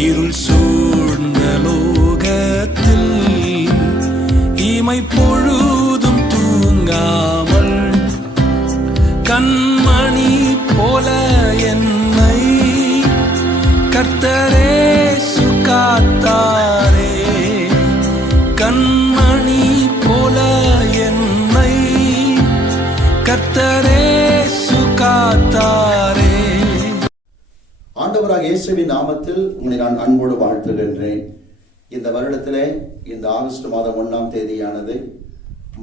இருள் சூழ்ந்த லோகத்தில் இமை பொழுதும் தூங்காமல் கண்மணி போல என்னை கர்த்தரே சுகாத்தாரே. கண்மணி போல என்னை கர்த்தரே சுகாத்தாரே. ஆண்டவராக இயேசுவின் நாமத்தில் உங்களை நான் அன்போடு வாழ்த்துகின்றேன். இந்த வருடத்திலே இந்த ஆகஸ்ட் மாதம் 1ஆம் தேதியானது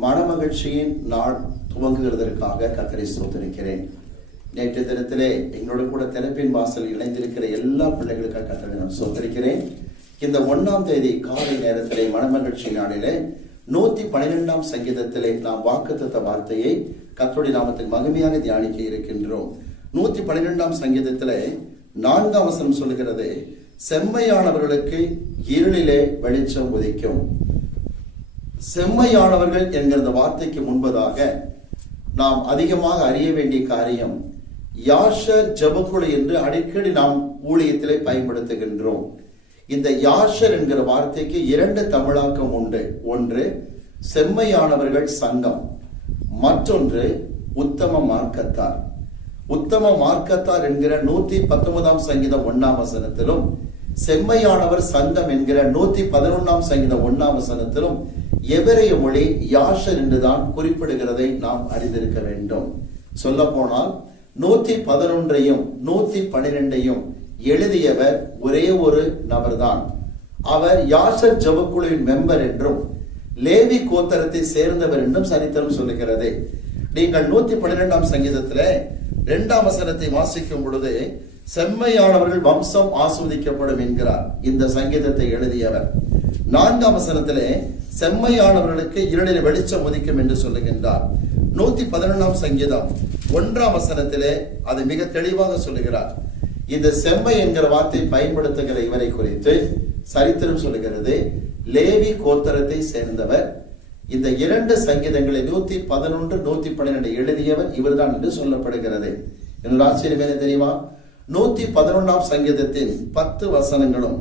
மனமகிழ்ச்சியின் நாள் துவங்குகிறதற்காக கர்த்தரை ஸ்தோத்திரிக்கிறேன். நேற்று தினத்திலே எங்களோட கூட திறப்பின் வாசல் இணைந்திருக்கிற எல்லா பிள்ளைகளுக்காக கர்த்தரை நான் ஸ்தோத்திரிக்கிறேன். இந்த 1ஆம் தேதி காலை நேரத்திலே மனமகிழ்ச்சி நாளிலே 112ஆம் சங்கீதத்திலே நாம் வாக்குத்தத்த வார்த்தையை கர்த்தருடைய நாமத்தில் மகிமையாக தியானிக்க இருக்கின்றோம். 112ஆம் சங்கீதத்திலே 4ஆம் வசனம் சொல்லுகிறது, செம்மையானவர்களுக்கு இருளிலே வெளிச்சம் உதிக்கும். செம்மையானவர்கள் என்கிற வார்த்தைக்கு முன்பதாக நாம் அதிகமாக அறிய வேண்டிய காரியம் யாஷர் ஜெபக்குழு என்று அடிக்கடி நாம் ஊழியத்திலே பயன்படுத்துகின்றோம். இந்த யாஷர் என்கிற வார்த்தைக்கு 2 தமிழாக்கம் உண்டு. ஒன்று செம்மையானவர்கள் சங்கம், மற்றொன்று உத்தம மார்க்கத்தார். உத்தம மார்க்கத்தார் என்கிற 119ஆம் சங்கீதம் 1ஆம் வசனத்திலும், செம்மையானவர் சங்கம் என்கிற 111ஆம் சங்கீதம் 1ஆம் வசனத்திலும் எபிரேய மொழி யாஷர் என்றுதான் குறிப்பிடுகிறதை நாம் அறிந்திருக்க வேண்டும். சொல்ல போனால் 111ஐயும் 112ஐயும் எழுதியவர் ஒரே ஒரு நபர்தான். அவர் யாஷர் ஜெபக்குழுவின் மெம்பர் என்றும் லேவி கோத்திரத்தை சேர்ந்தவர் என்றும் சரித்திரம் சொல்லுகிறது. நீங்கள் 112ஆம் சங்கீதத்தில 2ஆம் வசனத்தை வாசிக்கும் பொழுது செம்மையானவர்கள் வம்சம் ஆஸ்வதிக்கப்படும் என்கிறார் இந்த சங்கீதத்தை எழுதியவர். 4ஆம் வசனத்திலே செம்மையானவர்களுக்கு இருளில் வெளிச்சம் உதிக்கும் என்று சொல்லுகின்றார். 111ஆம் சங்கீதம் 1ஆம் வசனத்திலே அது மிக தெளிவாக சொல்லுகிறார். இந்த செம்மை என்கிற வார்த்தை பயன்படுத்துகிற இவரை குறித்து சரித்திரம் சொல்லுகிறது, லேவி கோத்திரத்தை சேர்ந்தவர். இந்த 2 சங்கீதங்களை 111, 112 எழுதியவர் இவர்தான் என்று சொல்லப்படுகிறது. என்னோட ஆச்சரியம் என்ன தெரியுமா? 111ஆம் சங்கீதத்தின் 10 வசனங்களும்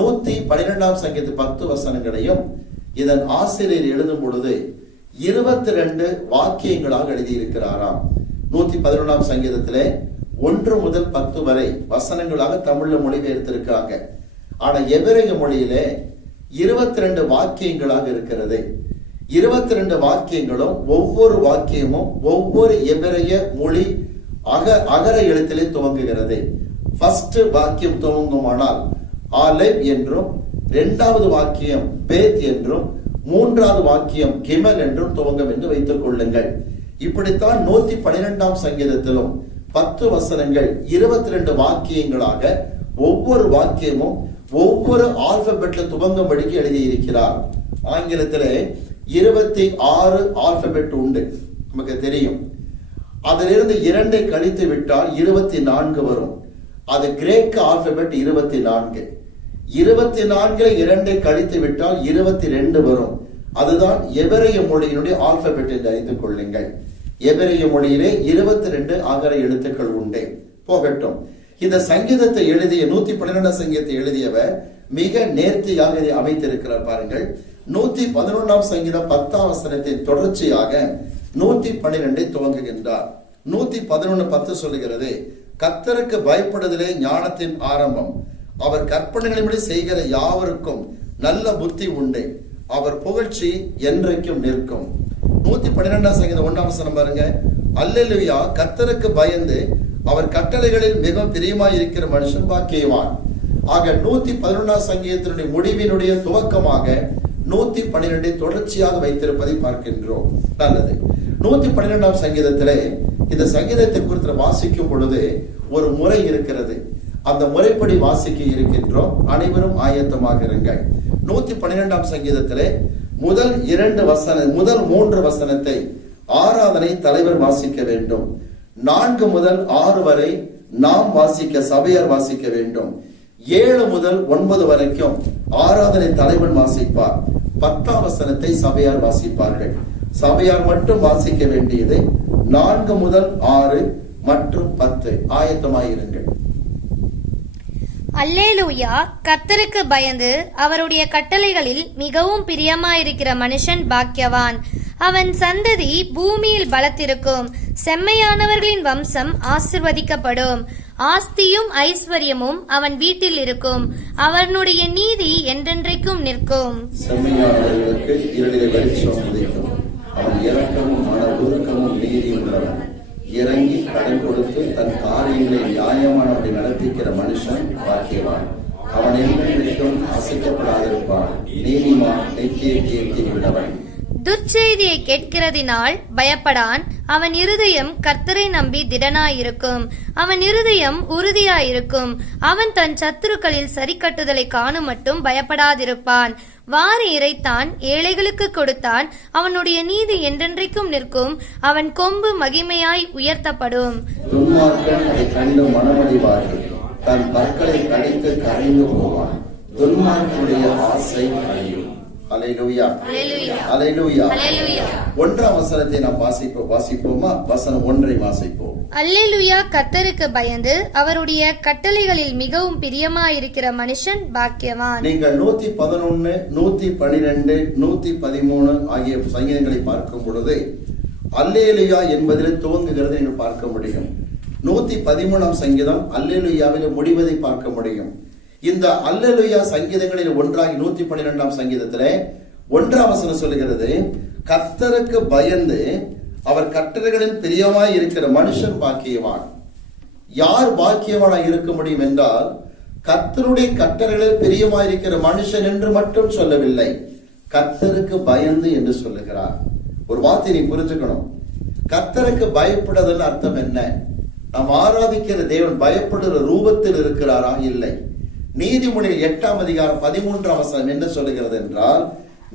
112ஆம் சங்கீதத்தின் 10 வசனங்களையும் இதன் ஆசிரியர் எழுதும் பொழுது 22 வாக்கியங்களாக எழுதியிருக்கிறாராம். 111ஆம் சங்கீதத்திலே 1 முதல் 10 வரை வசனங்களாக தமிழ்ல மொழிபெயர்த்திருக்காங்க. ஆனா எபிரேய மொழியிலே 22 வாக்கியங்களாக இருக்கிறது. 22 வாக்கியங்களும் ஒவ்வொரு வாக்கியமும் ஒவ்வொரு எபிரேய மொழி அகர எழுத்திலே துவங்குகிறது. ஃபர்ஸ்ட் வாக்கியம் துவங்குமானால் ஆலெப் என்றும், 2வது வாக்கியம் பேத் என்றும், 3வது வாக்கியம் கிமல் என்றும் துவங்கும் என்று வைத்துக் கொள்ளுங்கள். இப்படித்தான் 112ஆம் சங்கீதத்திலும் 10 வசனங்கள் 22 வாக்கியங்களாக ஒவ்வொரு வாக்கியமும் ஒவ்வொரு ஆல்பபெட்ல துவங்கும்படிக்கு எழுதியிருக்கிறார். ஆங்கிலத்திலே 26 ஆல்பபெட் உண்டு, நமக்கு தெரியும். அதிலிருந்து 2 கழித்து விட்டால் 24 வரும். அது கிரேக்க ஆல்பபெட் 24. 24 2 கழித்து விட்டால் 22 வரும். அதுதான் எபிரேய மொழியினுடைய ஆல்பபெட் என்று அறிந்து கொள்ளுங்கள். எபிரேய மொழியிலே 22 அகர எழுத்துக்கள் உண்டு. போகட்டும். இந்த சங்கீதத்தை எழுதிய 112ஆம் சங்கீதத்தை எழுதியவர் மிக நேர்த்தியாக இதை அமைத்திருக்கிறார். பாருங்கள், 111ஆம் சங்கீதம் 10ஆம் வசனத்தின் தொடர்ச்சியாக 112 துவங்குகின்றார். 111:10 சொல்லுகிறது, கர்த்தருக்கு பயப்படுதலே ஞானத்தின் ஆரம்பம், அவர் கற்பனைகளின்படி செய்கிற யாவருக்கும் நல்ல புத்தி உண்டு, அவர் புகழ்ச்சி என்றைக்கும் நிற்கும். 112ஆம் சங்கீதம் 1ஆம் வசனம் பாருங்க, அல்லேலூயா, கர்த்தருக்கு பயந்து அவர் கட்டளைகளில் மிக பிரியமாய் இருக்கிற மனுஷன் பாக்கியவான். ஆக 111ஆம் சங்கீதத்தினுடைய முடிவினுடைய துவக்கமாக 112 தொடர்ச்சியாக வைத்திருப்பதை பார்க்கின்றோம். நல்லது. 112ஆம் சங்கீதத்திலே இந்த சங்கீதத்தை குறித்து வாசிக்கும் பொழுது ஒரு முறை இருக்கிறது. அந்த முறைப்படி வாசிக்க இருக்கின்றோம். அனைவரும் ஆயத்தமாக இருங்கள். 112ஆம் சங்கீதத்திலே முதல் 3 வசனத்தை ஆராதனை தலைவர் வாசிக்க வேண்டும். 4 முதல் 6 வரை நாம் வாசிக்க சபையார் வாசிக்க வேண்டும். 7 முதல் 9 வரைக்கும் ஆராதனை தலைவன் வாசிப்பார். 10ஆம் வசனத்தை சபையார் வாசிப்பார்கள். சபையார் மட்டும் வாசிக்க வேண்டியது 4 முதல் 6 மற்றும் 10. ஆயத்தமாயிருங்கள். அல்லேலூயா. கர்த்தருக்கு பயந்து அவருடைய கட்டளைகளில் மிகவும் பிரியமாயிருக்கிற மனுஷன் பாக்கியவான். அவன் சந்ததி பூமியில் பலத்திருக்கும். செம்மையானவர்களின் வம்சம் ஆசிர்வதிக்கப்படும். ஆஸ்தியும் ஐஸ்வர்யமும் அவன் வீட்டில் இருக்கும். அவனுடைய நீதி என்றென்றைக்கும் நிற்கும். செம்மையானவர்களுக்கு இருளிலே வெளிச்சம் உதிக்கும். அவன் இரக்கமும் மன உருக்கமும் நீதி உள்ளவன். இறங்கி கடன் கொடுத்து தன் காரியங்களை நியாயமானபடி நடத்திக்கிற மனுஷன் பாக்கியவான். அவன் என்றென்றைக்கும் அசைக்கப்படாதிருப்பான். நீதிமான் நித்திய கீர்த்தி உள்ளவன். துர்ச்செய்தியை கேட்கிறதினால் பயப்படான். அவன் இருதயம் கர்த்தரை நம்பி திடனாயிருக்கும். அவன் இருதயம் உறுதியாயிருக்கும். அவன் தன் சத்துருக்களில் சரி கட்டுதலை காணும் மட்டும் பயப்படாதிருப்பான். வாரி இறைத்தான், ஏழைகளுக்கு கொடுத்தான். அவனுடைய நீதி என்றென்றைக்கும் நிற்கும். அவன் கொம்பு மகிமையாய் உயர்த்தப்படும். துன்மார்க்கன் அதை கண்டு மனமடிவாகி தன் பற்களை கடித்து கரைந்து போவான். துன்மார்க்கனுடைய ஆசை அழியும். அல்லேலூயா, அல்லேலூயா. ஒன்றாம் வசனத்தை நாம் வாசிப்போமா? வசனம் 1 வாசிப்போம். அல்லேலூயா. கர்த்தருக்கு பயந்து அவருடைய கட்டளைகளில் மிகவும் பிரியமாயிருக்கிற மனுஷன் பாக்கியவான். நீங்கள் 111, 112, 113 ஆகிய சங்கீதங்களை பார்க்கும் பொழுது அல்லேலூயா என்பதில் துவங்குகிறது நீங்கள் பார்க்க முடியும். 113ஆம் சங்கீதம் அல்லேலூயாவிலே முடிவதை பார்க்க முடியும். இந்த அல்லேலூயா சங்கீதங்களில் ஒன்றாகி 112ஆம் சங்கீதத்திலே 1ஆம் வசனம் சொல்லுகிறது, கர்த்தருக்கு பயந்து அவர் கட்டளைகளில் பிரியமாய் இருக்கிற மனுஷன் பாக்கியவான். யார் பாக்கியவானாய் இருக்க முடியும் என்றால், கர்த்தருடைய கட்டளைகளில் பிரியமாய் இருக்கிற மனுஷன் என்று மட்டும் சொல்லவில்லை, கர்த்தருக்கு பயந்து என்று சொல்லுகிறார். ஒரு வார்த்தை நீ புரிஞ்சுக்கணும். கர்த்தருக்கு பயப்படுதல் அர்த்தம் என்ன? நாம் ஆராதிக்கிற தேவன் பயப்படுகிற ரூபத்தில் இருக்கிறாரா? இல்லை. நீதிமொழிகள் 8ஆம் அதிகாரம் 13ஆம் வசனம் என்ன சொல்லுகிறது என்றால்,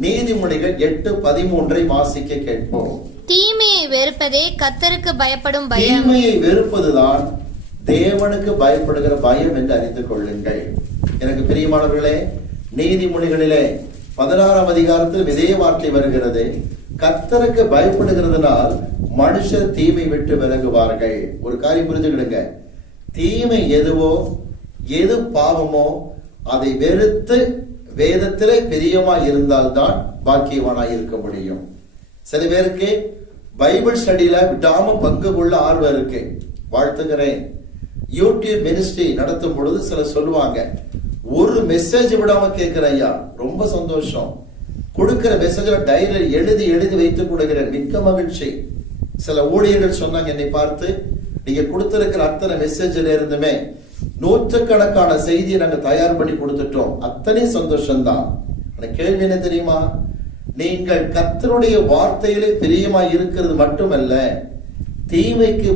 நீதிமொழிகள் 8:13 வாசிக்க கேட்போம். தீமையை வெறுப்பதே கர்த்தருக்கு பயப்படும் பயம். தீமையை வெறுப்பதுதான் தேவனுக்கு பயப்படுகிற பயம் என்று அறிந்து கொள்ளுங்கள். எனக்கு பிரியமானவர்களே, நீதிமொழிகளிலே 16ஆம் அதிகாரத்தில் இதே வார்த்தை வருகிறது. கர்த்தருக்கு பயப்படுகிறதுனால் மனுஷர் தீமை விட்டு விலகுவார்கள். ஒரு காரியம் புரிஞ்சுக்கிடுங்க, தீமை எதுவோ எது பாவமோ அதை வெறுத்து வேதத்திலே பிரியமாய் இருந்தால்தான் பாக்கியவானாய் இருக்க முடியும். சில பேருக்கு பைபிள் ஸ்டடியில விடாம பங்கு கொள்ள ஆர்வம் இருக்கு. வாழ்த்துகிறேன். யூடியூப் மினிஸ்ட்ரி நடத்தும் பொழுது சில சொல்லுவாங்க, ஒரு மெசேஜ் விடாம கேட்கிறேன் ஐயா, ரொம்ப சந்தோஷம். கொடுக்கிற மெசேஜ் டைரியில் எழுதி எழுதி வைத்துக் கொடுக்கிறேன், மிக்க மகிழ்ச்சி. சில ஊழியர்கள் சொன்னாங்க என்னை பார்த்து, நீங்க கொடுத்திருக்கிற அத்தனை மெசேஜ்ல இருந்துமே நூற்றுக்கணக்கான செய்தியை நாங்க தயார் பண்ணி கொடுத்துட்டோம், அத்தனை சந்தோஷம்தான். கேள்வி என்ன தெரியுமா? நீங்கள் கர்த்தருடைய வார்த்தையிலே பிரியமாய் இருக்கிறது மட்டுமல்ல, தீமைக்கு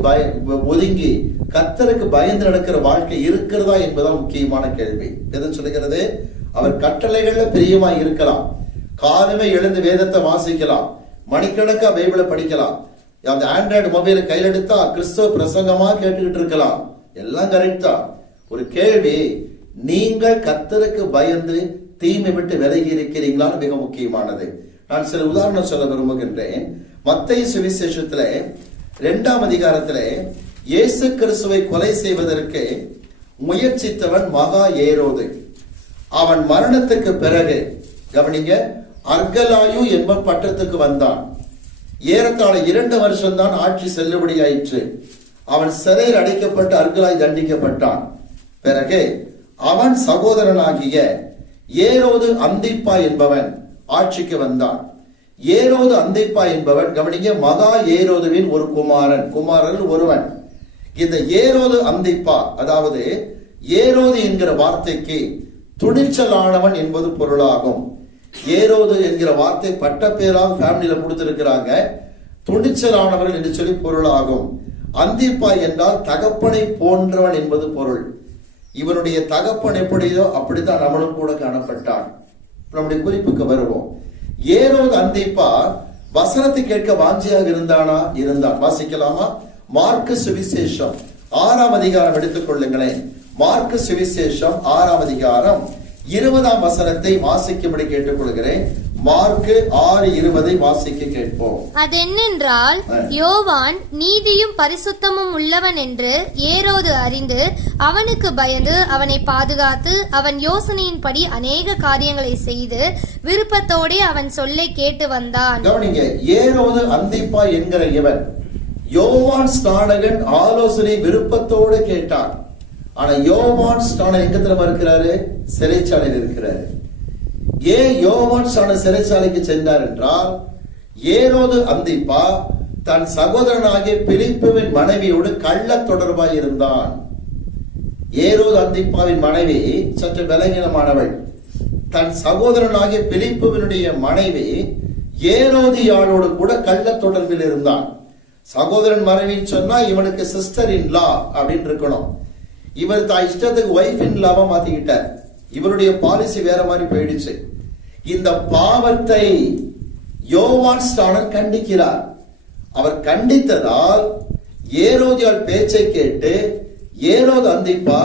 ஒதுங்கி கர்த்தருக்கு பயந்து நடக்கிற வாழ்க்கை இருக்கிறதா என்பதுதான் முக்கியமான கேள்வி. எது சொல்லுகிறது? அவர் கட்டளைகள்ல பிரியமாய் இருக்கலாம், காலமே எழுந்து வேதத்தை வாசிக்கலாம், மணிக்கணக்கா பைபிளை படிக்கலாம், அந்த ஆண்ட்ராய்டு மொபைலை கையில் எடுத்தா கிறிஸ்தவ பிரசங்கமா கேட்டுக்கிட்டு இருக்கலாம், எல்லாம் கரெக்ட் தான். ஒரு கேள்வி, நீங்கள் கர்த்தருக்கு பயந்து தீமை விட்டு விலகி இருக்கிறீங்களான்னு மிக முக்கியமானது. நான் சில உதாரணம் சொல்ல விரும்புகின்றேன். மத்தேயு சுவிசேஷத்திலே 2ஆம் அதிகாரத்திலே இயேசு கிறிஸ்துவை கொலை செய்வதற்கு முயற்சித்தவன் மகா ஏரோது. அவன் மரணத்துக்கு பிறகு கவனிங்க, அர்கலாயு என்பவன் பட்டத்துக்கு வந்தான். ஏறத்தாழ 2 வருஷம் தான் ஆட்சி செல்லுபடியாயிற்று. அவன் சிறையில் அடைக்கப்பட்டு அர்கலாய் தண்டிக்கப்பட்டான். பிறகு அவன் சகோதரனாகிய ஏரோது அந்திப்பா என்பவன் ஆட்சிக்கு வந்தான். ஏரோது அந்திப்பா என்பவன் கவனிங்க, மகா ஏரோதுவின் ஒரு குமாரன் ஒருவன். இந்த ஏரோது அந்திப்பா, அதாவது ஏரோது என்கிற வார்த்தைக்கு துணிச்சலானவன் என்பது பொருளாகும். ஏரோது என்கிற வார்த்தை பட்ட பேராக ஃபேமிலியில கொடுத்திருக்கிறாங்க, துணிச்சலானவர்கள் என்று சொல்லி பொருளாகும். அந்திப்பா என்றால் தகப்பனை போன்றவன் என்பது பொருள். இவனுடைய தகப்பன் எப்படியோ அப்படித்தான் நம்மளும் கூட காணப்பட்டான். நம்முடைய குறிப்புக்கு வருவோம். ஏரோது அந்திப்பா வசனத்தை கேட்க வாஞ்சியாக இருந்தான். வாசிக்கலாமா? மார்க்கு சுவிசேஷம் 6ஆம் அதிகாரம் எடுத்துக் கொள்ளுங்களேன். மார்க்கு சுவிசேஷம் 6ஆம் அதிகாரம் 20ஆம் வசனத்தை வாசிக்கும்படி கேட்டுக்கொள்கிறேன். மார்க்கு 6:20 வாசிக்க கேட்போம். அதென்னென்றால், யோவான் நீதியும் பரிசுத்தமும் உள்ளவன் என்று ஏரோது அறிந்து அவனுக்கு பயந்து அவனை பாதுகாத்து அவன் யோசனையின்படி அநேக காரியங்களை செய்து விருப்பத்தோடே அவன் சொல்லை கேட்டு வந்தான். கவனிங்க, ஏரோது அந்திப்பா என்கிற இவன் யோவான் ஸ்நானகன் ஆலோசனை விருப்பத்தோடு கேட்டான். ஆனா யோவான் ஸ்நானன் எங்க திரும்ப இருக்கிறாரு? சிறைச்சாலையில் இருக்கிறாரு. ஏன் யோவான் ஸ்நானன் சிறைச்சாலைக்கு சென்றார் என்றால், ஏரோது அந்திப்பா தன் சகோதரனாகிய பிலிப்புவின் மனைவியோடு கள்ள தொடர்பாய் இருந்தான். ஏரோது அந்திப்பாவின் மனைவி சற்று பலகீனமானவள். தன் சகோதரனாகிய பிலிப்புவினுடைய மனைவி ஏரோதியாளோடு கூட கள்ள தொடர்பில் இருந்தான். சகோதரன் மனைவின்னு சொன்னா இவனுக்கு சிஸ்டர் இன் லா அப்படின்னு இருக்கணும். இவர் தான் இஷ்டத்துக்கு ஒய்ஃப் இன் லாவா மாத்திக்கிட்டார். இவருடைய பாலிசி வேற மாதிரி போயிடுச்சு. இந்த பாவத்தை யோவான் ஸ்நானன் கண்டிக்கிறார். அவர் கண்டித்ததால் ஏரோதியாள் பேச்சை கேட்டு ஏரோது அந்திப்பா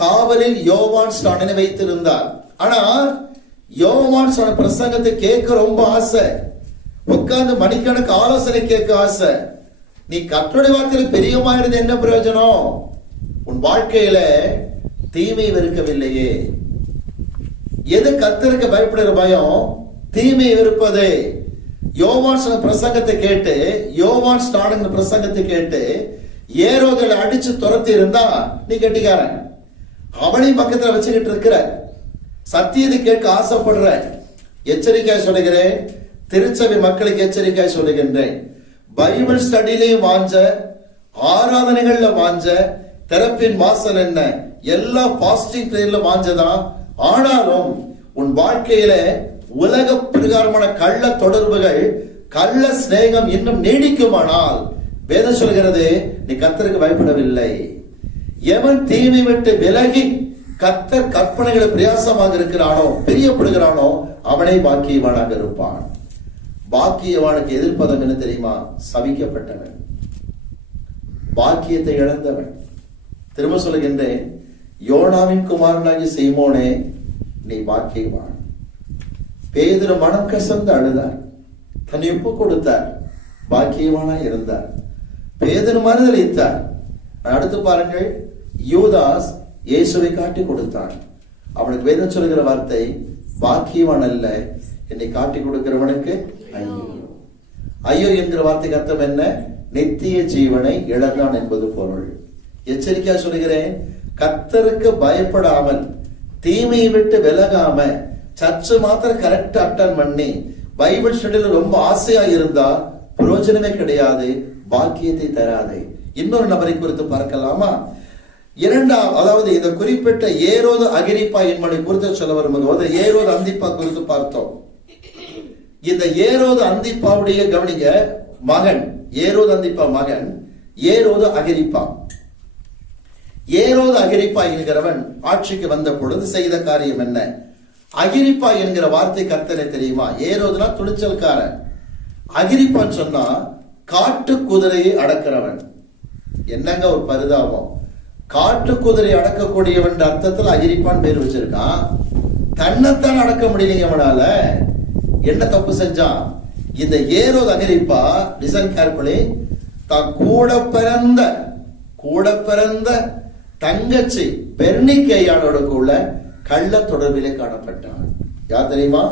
காவலில் யோவான் ஸ்நானனை வைத்திருந்தார். ஆனா யோவான் ஸ்நானன் பிரசங்கத்தை கேட்க ரொம்ப ஆசை, உட்கார்ந்து மணிக்கணக்கு ஆலோசனை கேட்க ஆசை. நீ கர்த்தருடைய வார்த்தையில பெரியமாயிருது என்ன பிரயோஜனம்? உன் வாழ்க்கையில தீமை வெறுக்கவில்லையே. எது கர்த்தருக்கு பயப்படுகிற பயம்? தீமை வெறுப்பது. யோவான் பிரசங்கத்தை கேட்டு, யோவான் ஸ்நானன் பிரசங்கத்தை கேட்டு ஏரோதியாளை அடிச்சு துரத்தி இருந்தா நீ கெட்டிக்காரன். அவனையும் பக்கத்துல வச்சுக்கிட்டு இருக்கிற, சத்தியத்தை கேட்க ஆசைப்படுற. எச்சரிக்கையாய் சொல்லுகிறேன், திருச்சபை மக்களுக்கு எச்சரிக்கையாய் சொல்லுகின்றேன். பைபிள் ஸ்டடிலையும் வாஞ்ச, ஆராதனைகள்ல வாஞ்ச, தெரப்பின் வாசல் என்ன, எல்லா பாசிட்டிவ் ட்ரெயின்ல வாஞ்சதான். ஆனாலும் உன் வாழ்க்கையில உலக பிரகாரமான கள்ள தொடர்புகள், கள்ள சிநேகம் இன்னும் நீடிக்குமானால் வேதம் சொல்கிறது நீ கர்த்தருக்கு பயப்படவில்லை. எவன் தீமை விட்டு விலகி கர்த்தர் கற்பனைகளை பிரயாசமாக இருக்கிறானோ, பிரியப்படுகிறானோ அவனை பாக்கியவானாக இருப்பான். பாக்கியவானுக்கு எதிர்ப்பதம் என்ன தெரியுமா? சபிக்கப்பட்டவன், பாக்கியத்தை இழந்தவன். திரும்ப சொல்லுகின்றேன், யோனாவின் குமாரனாகி சீமோனே நீ பாக்கியவான். பேதுரு மனம் கசந்து அழுதார், தன்னை ஒப்பு கொடுத்தார், பாக்கியவானா இருந்தார். பேதுரு மறுதலித்தார். அடுத்து பாருங்கள், யூதாஸ் இயேசுவை காட்டி கொடுத்தான். அவனுக்கு வேதம் சொல்லுகிற வார்த்தை பாக்கியவான் அல்ல, என்னை காட்டி கொடுக்கிறவனுக்கு ஐயோ. ஐயோ என்கிற வார்த்தைக்கு அர்த்தம் என்ன? நித்திய ஜீவனை இழந்தான் என்பது பொருள். எச்சரிக்கையா சொல்லுகிறேன், கர்த்தருக்கு பயப்படாமல், தீமையை விட்டு விலகாம, சர்ச்சு மாத்திரம் கரெக்ட் அட்டன் பண்ணி பைபிள் ஸ்டடியில ரொம்ப ஆசையா இருந்தா பிரயோஜனமே கிடையாது, பாக்கியத்தை தராது. இன்னொரு நபரை குறித்து பார்க்கலாமா? அதாவது இந்த குறிப்பிட்ட ஏரோது அகிரிப்பா என்பதை குறித்து சொல்ல வரும்போது ஏரோது அந்திப்பா குறித்து பார்த்தோம். இந்த ஏரோது அந்திப்பாவுடைய கவனிங்க மகன், ஏரோது அந்திப்பா மகன் ஏரோது அகிரிப்பா. ஏரோது அகிரிப்பா என்கிறவன் ஆட்சிக்கு வந்த பொழுது செய்த காரியம் என்ன? அகிரிப்பா என்கிற வார்த்தை கர்த்தனை தெரியுமா? ஏரோதுனா துணிச்சல்காரன். அகிரிப்பான்னு சொன்னா காட்டு குதிரையை அடக்கிறவன். என்னங்க ஒரு பரிதாபம்! காட்டு குதிரை அடக்கக்கூடியவன் அர்த்தத்தில் அகிரிப்பான் பேர் வச்சிருக்கான். தன்னைத்தான் அடக்க முடியலைங்க அவனால. என்ன தப்பு செஞ்சான்? இந்த ஏரோது அகிரிப்பா லிசன் கேர்ஃபுல்லி, தான் கூட பிறந்த தங்கச்சி பெர்னிக்கேயாளோட கூட கள்ள தொடர்பிலே காணப்பட்டான். யார் தெரியுமா?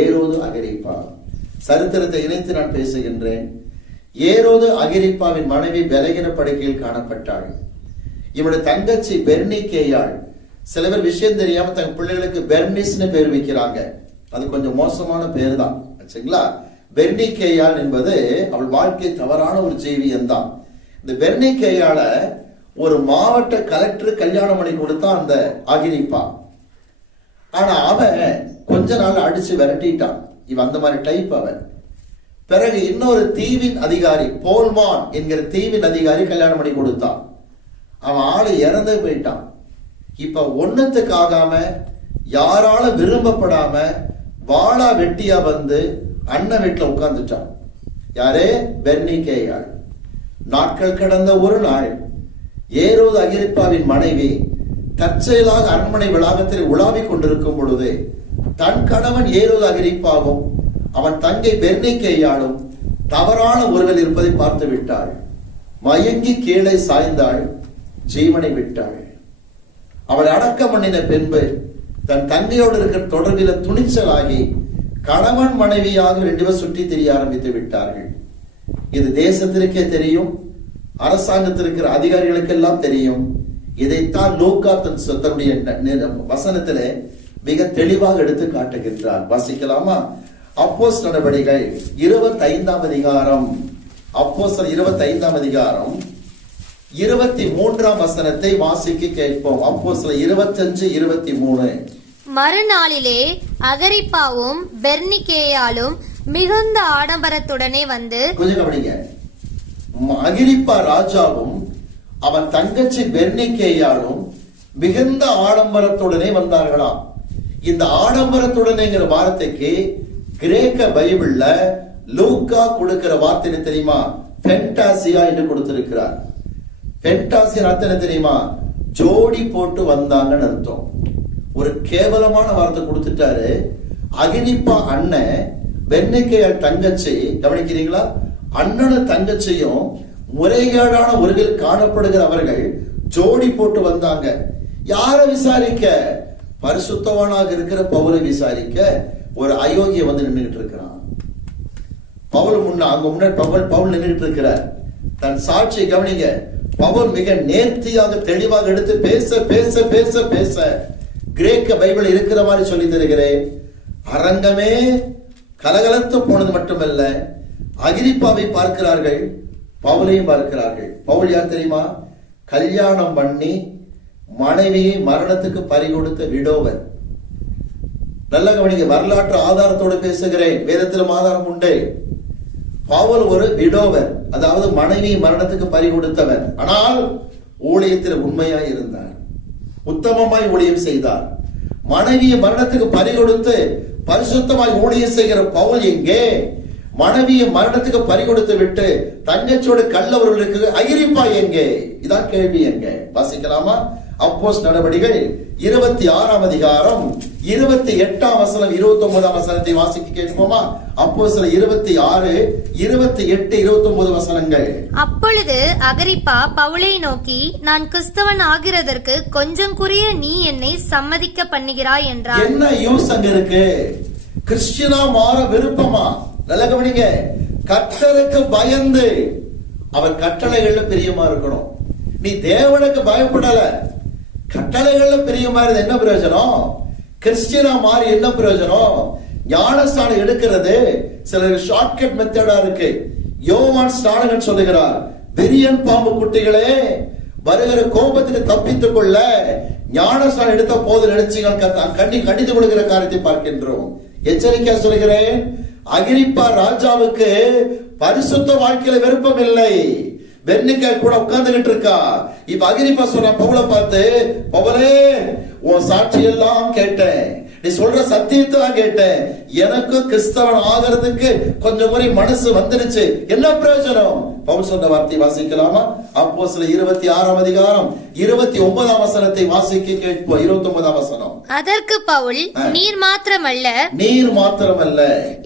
ஏரோது அகிரிப்பா. சரித்திரத்தை இணைத்து நான் பேசுகின்றேன். ஏரோது அகிரிப்பாவின் மனைவி பலகீன படுக்கையில் காணப்பட்டாள். இவனுடைய தங்கச்சி பெர்னிக்கேயாள். சில பேர் விஷயம் தெரியாம தங்க பிள்ளைகளுக்கு பெர்னிஸ்னு பேர் வைக்கிறாங்க. அது கொஞ்சம் மோசமான பேர் தான், சரிங்களா? பெர்னிக்கேயாள் என்பது அவள் வாழ்க்கை தவறான ஒரு ஜீவியம் தான். இந்த பெர்னிக்கேயாள ஒரு மாவட்ட கலெக்டர் கல்யாணம் பண்ணி கொடுத்தா அந்த அகிரிப்பா. ஆனா அவன் கொஞ்ச நாள் அடிச்சு விரட்டிட்டான். இவன் அந்த மாதிரி டைப் அவன். பிறகு இன்னொரு தீவின் அதிகாரி, போல்மான் என்கிற தீவின் அதிகாரி கல்யாணம் பண்ணி கொடுத்தான். அவன் ஆளு இறந்து போயிட்டான். இப்ப ஒன்னத்துக்காகாம, யாரால விரும்பப்படாம, வாளா வெட்டியா வந்து அண்ணன் வீட்டுல உட்கார்ந்துட்டான். யாரே? பெர்னிக்கேயாள். நாட்கள் கடந்த ஒரு நாள் ஏரோது அகிரிப்பாவின் மனைவி தற்செயலாக அரண்மனை வளாகத்தில் உலாவிக் கொண்டிருக்கும் பொழுது தன் கணவன் ஏரோது அகிரிப்பாவும் அவன் தங்கை பெர்னிக்கேயாளும் தவறான உறவில் இருப்பதை பார்த்து விட்டாள். மயங்கி கீழே சாய்ந்தாள், ஜீவனை விட்டாள். அவள் அடக்கம் பண்ணின பின்பு தன் தங்கையோடு இருக்கிற தொடர்பில் துணிச்சலாகி கணவன் மனைவியாக 2 பேர் சுற்றி திரிய ஆரம்பித்து விட்டார்கள். இது தேசத்திற்கே தெரியும், அரசாங்கத்திற்கு அதிகாரிகளுக்கெல்லாம் தெரியும். இதைத்தான் லூக்கா தன்னுடைய வசனத்திலே மிக தெளிவாக எடுத்து காட்டுகின்றார். வாசிக்கலாமா? அப்போஸ்தலர் நடவடிக்கைகள் 25ஆம் அதிகாரம், அப்போஸ்தலர் 25ஆம் அதிகாரம் 23ஆம் வசனத்தை வாசிக்க கேட்போம். அப்போஸ்தலர் 25:23. மறுநாளிலே அகரிப்பாவும் பெர்னிக்கேயாலும் மிகுந்த ஆடம்பரத்துடனே வந்து, கொஞ்சம் கவனிங்க, அகிரிப்பா ராஜாவும் அவன் தங்கச்சி பெர்னிக்கேயாலும் மிகுந்த ஆடம்பரத்துடனே வந்தார்களாம். இந்த ஆடம்பரத்துடனேங்கிற வார்த்தைக்கு கிரேக்க பைபிள்ல லூக்கா கொடுக்கிற வார்த்தை தெரியுமா? பென்டாசியா என்று கொடுத்திருக்கிறார். பென்டாசியா அர்த்தம் தெரியுமா? ஜோடி போட்டு வந்தாங்கன்னு அர்த்தம். ஒரு கேவலமான வார்த்தை கொடுத்துட்டாரு. அகிரிப்பா அண்ணன், பெர்னிக்கேயாள் தங்கச்சி, கவனிக்கிறீங்களா? அண்ணனும் தங்கச்சியும் முறைகேடான உறவில் காணப்படுகிற அவர்கள் ஜோடி போட்டு வந்தாங்க. யாரை விசாரிக்க? பரிசுத்தவானாக இருக்கிற பவுலை விசாரிக்க ஒரு அயோக்கிய வந்து நின்றுகிட்டு இருக்கிறான். பவுல் முன்னாடி பவுல் நின்றுகிட்டு இருக்கிறார். தன் சாட்சியை கவனிங்க. பவுல் மிக நேர்த்தியாக தெளிவாக எடுத்து பேச பேச பேச பேச கிரேக்க பைபிள் இருக்கிற மாதிரி சொல்லி தருகிறேன். அரங்கமே கலகலத்து போனது மட்டுமல்ல, அகிரிப்பாவை பார்க்கிறார்கள், பவுலையும் பார்க்கிறார்கள். பவுல் யார் தெரியுமா? கல்யாணம் பண்ணி மனைவியை மரணத்துக்கு பறிகொடுத்த விடோவர். நல்ல கவனிங்க, வரலாற்று ஆதாரத்தோடு பேசுகிறேன், வேதத்திலும் ஆதாரம் உண்டு. பவுல் ஒரு விடோவர், அதாவது மனைவி மரணத்துக்கு பறிகொடுத்தவர். ஆனால் ஊழியத்தில் உண்மையாய் இருந்தார், உத்தமமாய் ஊழியம் செய்தார். மனைவியை மரணத்துக்கு பறிகொடுத்து பரிசுத்தமாய் ஊழியம் செய்கிற பவுல் எங்கே? மனைவியை மரணத்துக்கு பறிகொடுத்து விட்டு தங்கச்சோடு கள்ளவர்களுக்கு அகிரிப்பா எங்கே? இதான் கேள்வி. எங்கே? வாசிக்கலாமா? அப்போஸ்தலர் நடவடிக்கைகள் 26ஆம் அதிகாரம் 28ஆம் வசனம் 29ஆம் வசனத்தை வாசிக்க கேட்போமா? அப்போஸ்தலர் 26, 28, 29 வசனங்கள். அப்பொழுது அகிரிப்பா பவுலை நோக்கி, நான் கிறிஸ்தவன் ஆகிறதற்கு கொஞ்சம் குறிய நீ என்னை சம்மதிக்க பண்ணுகிறாய் என்றார். என்ன யூஸ் அங்க இருக்கு? கிறிஸ்டியனா மாற விருப்பமா? நல்ல கவனிங்க. கர்த்தருக்கு பயந்து அவர் கட்டளைகள்ல பிரியமா இருக்கணும். நீ தேவனுக்கு பயப்படல, கட்டளைகள்ல பிரியமா இருந்த என்ன பிரயோஜனம்? கிறிஸ்டியனா மாறி என்ன பிரயோஜனம்? ஞானஸ்தானம் எடுக்கிறது சிலருக்கு ஷார்ட்கட் மெத்தடா இருக்கு. யோவான் ஸ்நானகன் சொல்லுகிறார், விரியன் பாம்பு குட்டிகளே, வருகிற கோபத்துக்கு தப்பித்துக் கொள்ள ஞானஸ்தானம் எடுத்த போது நினைச்சீங்க கண்டித்து கொள்கிற காரியத்தை பார்க்கின்றோம். எச்சரிக்கையா சொல்கிறேன், அகிரிப்பா ராஜாவுக்கு பரிசுத்த வாழ்க்கையில விருப்பம் இல்லை. பெர்னிக்கேயாள் கூட உட்கார்ந்துகிட்டு இருக்கா. இப்ப அகிரிப்பா சொல்ற பவுலை பார்த்து, பவுலே, உன் சாட்சி எல்லாம் கேட்டேன், நீ சொல்ற சத்தியத்தை கேட்டேன், எனக்கு கிறிஸ்தவன் ஆகிறதுக்கு கொஞ்சம் முறை மனசு வந்துருச்சு, என்ன பிரயோஜனம்? பவுல் சொன்ன வார்த்தை வாசிக்கலாமா? அப்போஸ்தலர் 26ஆம் அதிகாரம் 29ஆம் வசனத்தை வாசிக்க கேட்போம். 29ஆம் வசனம். அதற்கு பவுல், நீர் மாத்திரமல்ல,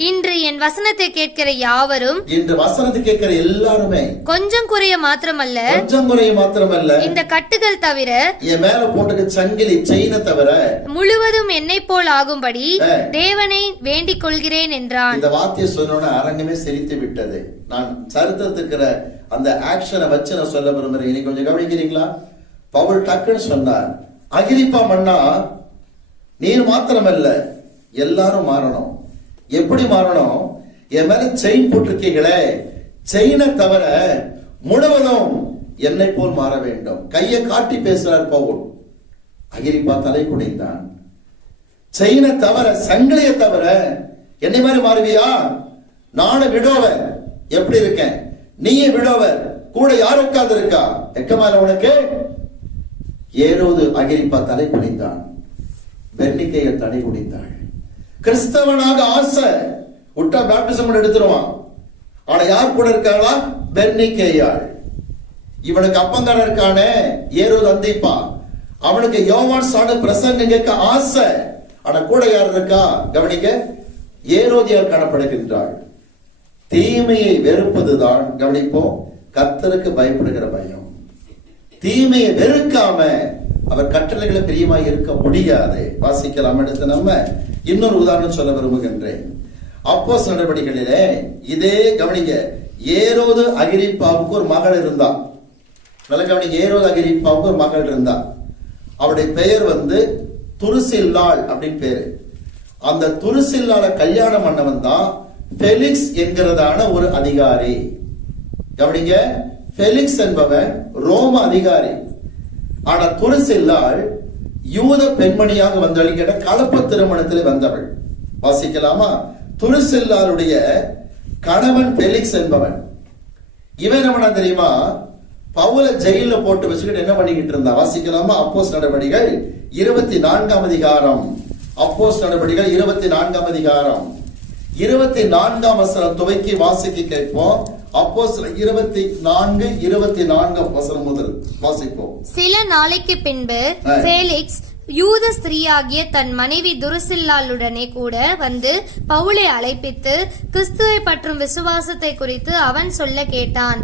இன்று என் வசனத்தை கேட்கிற யாவரும், இன்று வசனத்தை கேட்கிற எல்லாருமே கொஞ்சம் குறைய மாத்திரமல்ல, இந்த கட்டுகள் தவிர, என் மேல போட்டுக்க சங்கிலி செயினை தவிர முழுவதும் என்னை போல் ஆகும்படி தேவனை வேண்டிக் கொள்கிறேன் என்றான். இந்த வார்த்தையை சொன்ன அரங்கமே சிரித்து விட்டது. நான் சரித்திரத்துக்கிற அந்த ஆக்ஷனை வச்சு நான் சொல்ல விரும்புறேன். இன்னைக்கு கொஞ்சம் கவனிக்கிறீங்களா? பவுல் டக்குன்னு சொன்னார், அகிரிப்பா மன்னா, நீர் மாத்திரமல்ல, எல்லாரும் மாறணும். எப்படி மாறணும்? என் மேல செயின் போட்டிருக்கீங்களே, செயினை தவிர முழுவதும் என்னை போல் மாற வேண்டும். கையை காட்டி பேசுறார் பவுல். அகிரிப்பா தலை குனிந்தான். செயினை தவிர, சங்கிலியை தவிர என்னை மாதிரி மாறுவியா? நானும் விடோவர், எப்படி இருக்கேன்? நீயே விடோவர், கூட யார் உட்கார்ந்து இருக்கா? வெக்கமான உனக்கு? ஏரோது அகிரிப்பா தலை குனிந்தான், பெர்னிக்கேயாள் தலை குனிந்தாள். கிறிஸ்தவனாக ஆசை விட்டா பேப்டிசம் எடுத்துருவான். ஆனா யார் கூட இருக்காங்களா? பெர்னிக்கேயாள். இவனுக்கு அப்பங்காரன் இருக்கானே ஏரோது அந்திப்பா, அவனுக்கு யோவான் சாடு பிரசங்க கேட்க ஆசை. ஆனா கூட யார் இருக்கா? கவனிக்க, ஏரோதியால் காணப்படுகின்றாள். தீமையை வெறுப்பதுதான், கவனிப்போம், கர்த்தருக்கு பயப்படுகிற பயம். தீமையை வெறுக்காம அவர் கட்டளைகளை பிரியமாய் இருக்க முடியாது. வாசிக்கலாம். அடுத்து நம்ம இன்னொரு உதாரணம் சொல்ல விரும்புகின்றேன். அப்போஸ்தலர் நடவடிக்கைகளிலே இதே கவனிங்க, ஏரோது அகிரிப்பாவுக்கு ஒரு மகள் இருந்தா. நல்ல கவனிங்க, ஏரோது அகிரிப்பாவுக்கு ஒரு மகள் இருந்தா. அவருடைய பெயர் துருசில்லாள் அப்படின்னு பேரு. அந்த துருசில்லாள கல்யாணம் பண்ணவன் தான் பெலிக்ஸ் என்கிறதான ஒரு அதிகாரி. கவனிங்க, பெலிக்ஸ் என்பவன் ரோம அதிகாரி. ஆனா துருசில்லாள் யூத பெண்மணியாக வந்தவள், கேட்ட கலப்பு திருமணத்தில் வந்தவள். வாசிக்கலாமா? துருசில்லாளுடைய கணவன் பெலிக்ஸ் என்பவன். இவன் என்ன தெரியுமா? பவுல ஜெயில போட்டு வச்சுக்கிட்டு என்ன பண்ணிக்கிட்டு இருந்தா? வாசிக்கலாமா? அப்போஸ்தலர் நடவடிக்கைகள் 24ஆம் அதிகாரம். அப்போஸ்தலர் நடவடிக்கைகள் 24ஆம் அதிகாரம் 24ஆம் வசனம் துவக்கி வாசிக்க கேட்போம். அப்போஸ்தலர் 24 வசனம் முதல் வாசிப்போம். சில நாளைக்கு பின்பு ஃபேலிக்ஸ் யூத ஸ்திரீயாகிய தன் மனைவி துருசில்லாளுடனே கூட வந்து பவுலை அழைப்பித்து கிறிஸ்துவை பற்றும் விசுவாசத்தை குறித்து அவன் சொல்ல கேட்டான்.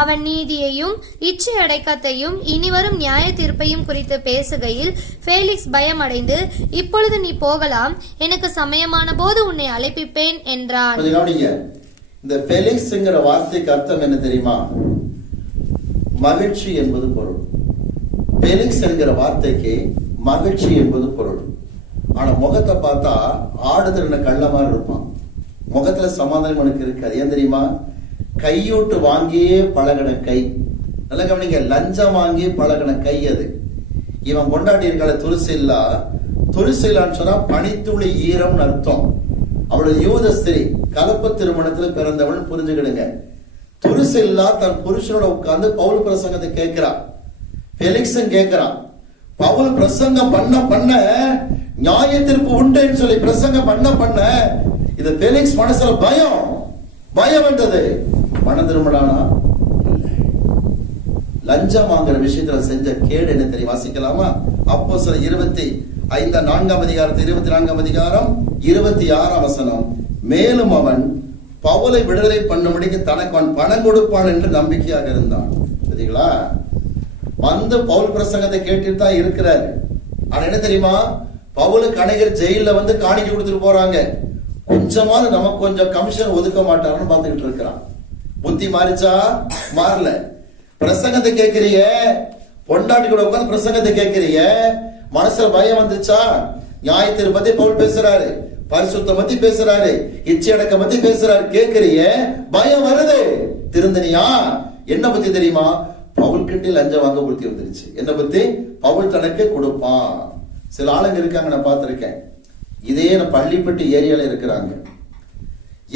அவன் நீதியையும் இச்சை அடக்கத்தையும் இனிவரும் நியாய தீர்ப்பையும் குறித்து பேசுகையில் ஃபேலிக்ஸ் பயமடைந்து, இப்பொழுது நீ போகலாம், எனக்கு சமயமான போது உன்னை அழைப்பிப்பேன் என்றான். இந்த ஃபெலிக்ஸ்ங்கிற வார்த்தைக்கு அர்த்தம் என்ன தெரியுமா? மகிழ்ச்சி என்பது பொருள். ஃபெலிக்ஸ் என்கிற வார்த்தைக்கு மகிழ்ச்சி என்பது பொருள். ஆனா முகத்தை பார்த்தா ஆடுதிறன கள்ள மாதிரி இருப்பான். முகத்துல சமாதானம் எனக்கு இருக்காது. ஏன் தெரியுமா? கையூட்டு வாங்கியே பழகின கை. நல்ல கவனிங்க, லஞ்சம் வாங்கி பழகின கை அது. இவன் கொண்டாடி இருக்கால துருசில்லான்னு சொன்னா பனித்துளி ஈரம் அர்த்தம். அவளுடைய யூத ஸ்திரீ, கலப்பு திருமணத்துல பிறந்தவள். புரிஞ்சுக்கிடுங்க. துருசில்லா தன் புருஷனோட உட்கார்ந்து பவுல் பிரசங்கத்தை கேட்கிறான். பெலிக்ஸும் கேட்கிறான். பவுல் பிரசங்கம் பண்ண நியாய தீர்ப்பு உண்டுன்னு சொல்லி பிரசங்கம் பண்ண இது பெலிக்ஸ் மனசுல பயம் வந்தது. மனம் திரும்பினானா? லஞ்சம் வாங்குற விஷயத்துல செஞ்ச கேடு என்ன தெரியும்? வாசிக்கலாமா? அப்போஸ்தலர் 25ஆம் அதிகாரத்தை 24ஆம் அதிகாரம் 26ஆம் வசனம். மேலும் அவன் பவுலை விடுதலை பண்ணும்படிக்கு தனக்கு அவன் பணம் கொடுப்பான் என்று நம்பிக்கையாக இருந்தான். சரிங்களா? பவுல் பிரசங்கத்தை கேட்டுட்டு தான் இருக்கிறாரு. ஆனா என்ன தெரியுமா? பவுலுக்கு அநேகர் ஜெயில காணிக்கை கொடுத்துட்டு போறாங்க. கொஞ்சமாவது நமக்கு கொஞ்சம் கமிஷன் ஒதுக்க மாட்டாருன்னு பார்த்துக்கிட்டு இருக்கிறான். புத்தி மாறிச்சா? மாறல. பிரசங்கத்தை கேட்கிறிய, பொண்டாட்டி கூட உட்காந்து பிரசங்கத்தை கேட்கிறிய, மனசுல பயம் வந்துச்சா? நியாயத்தை பத்தி பவுல் பேசுறாரு, பரிசுத்த பத்தி பேசுறாரு, இச்சை அடக்க பத்தி பேசுறாரு. கேட்கிறிய, பயம் வருது. திருந்தனியா? என்ன பத்தி தெரியுமா? பவுல் கிட்ட லஞ்சம் வாங்க புத்தி வந்துருச்சு. என்ன பத்தி? பவுல் தனக்கு கொடுப்பான். சில ஆளுங்க இருக்காங்க, நான் பார்த்திருக்கேன். இதே பள்ளிப்பட்டி ஏரியால இருக்கிறாங்க.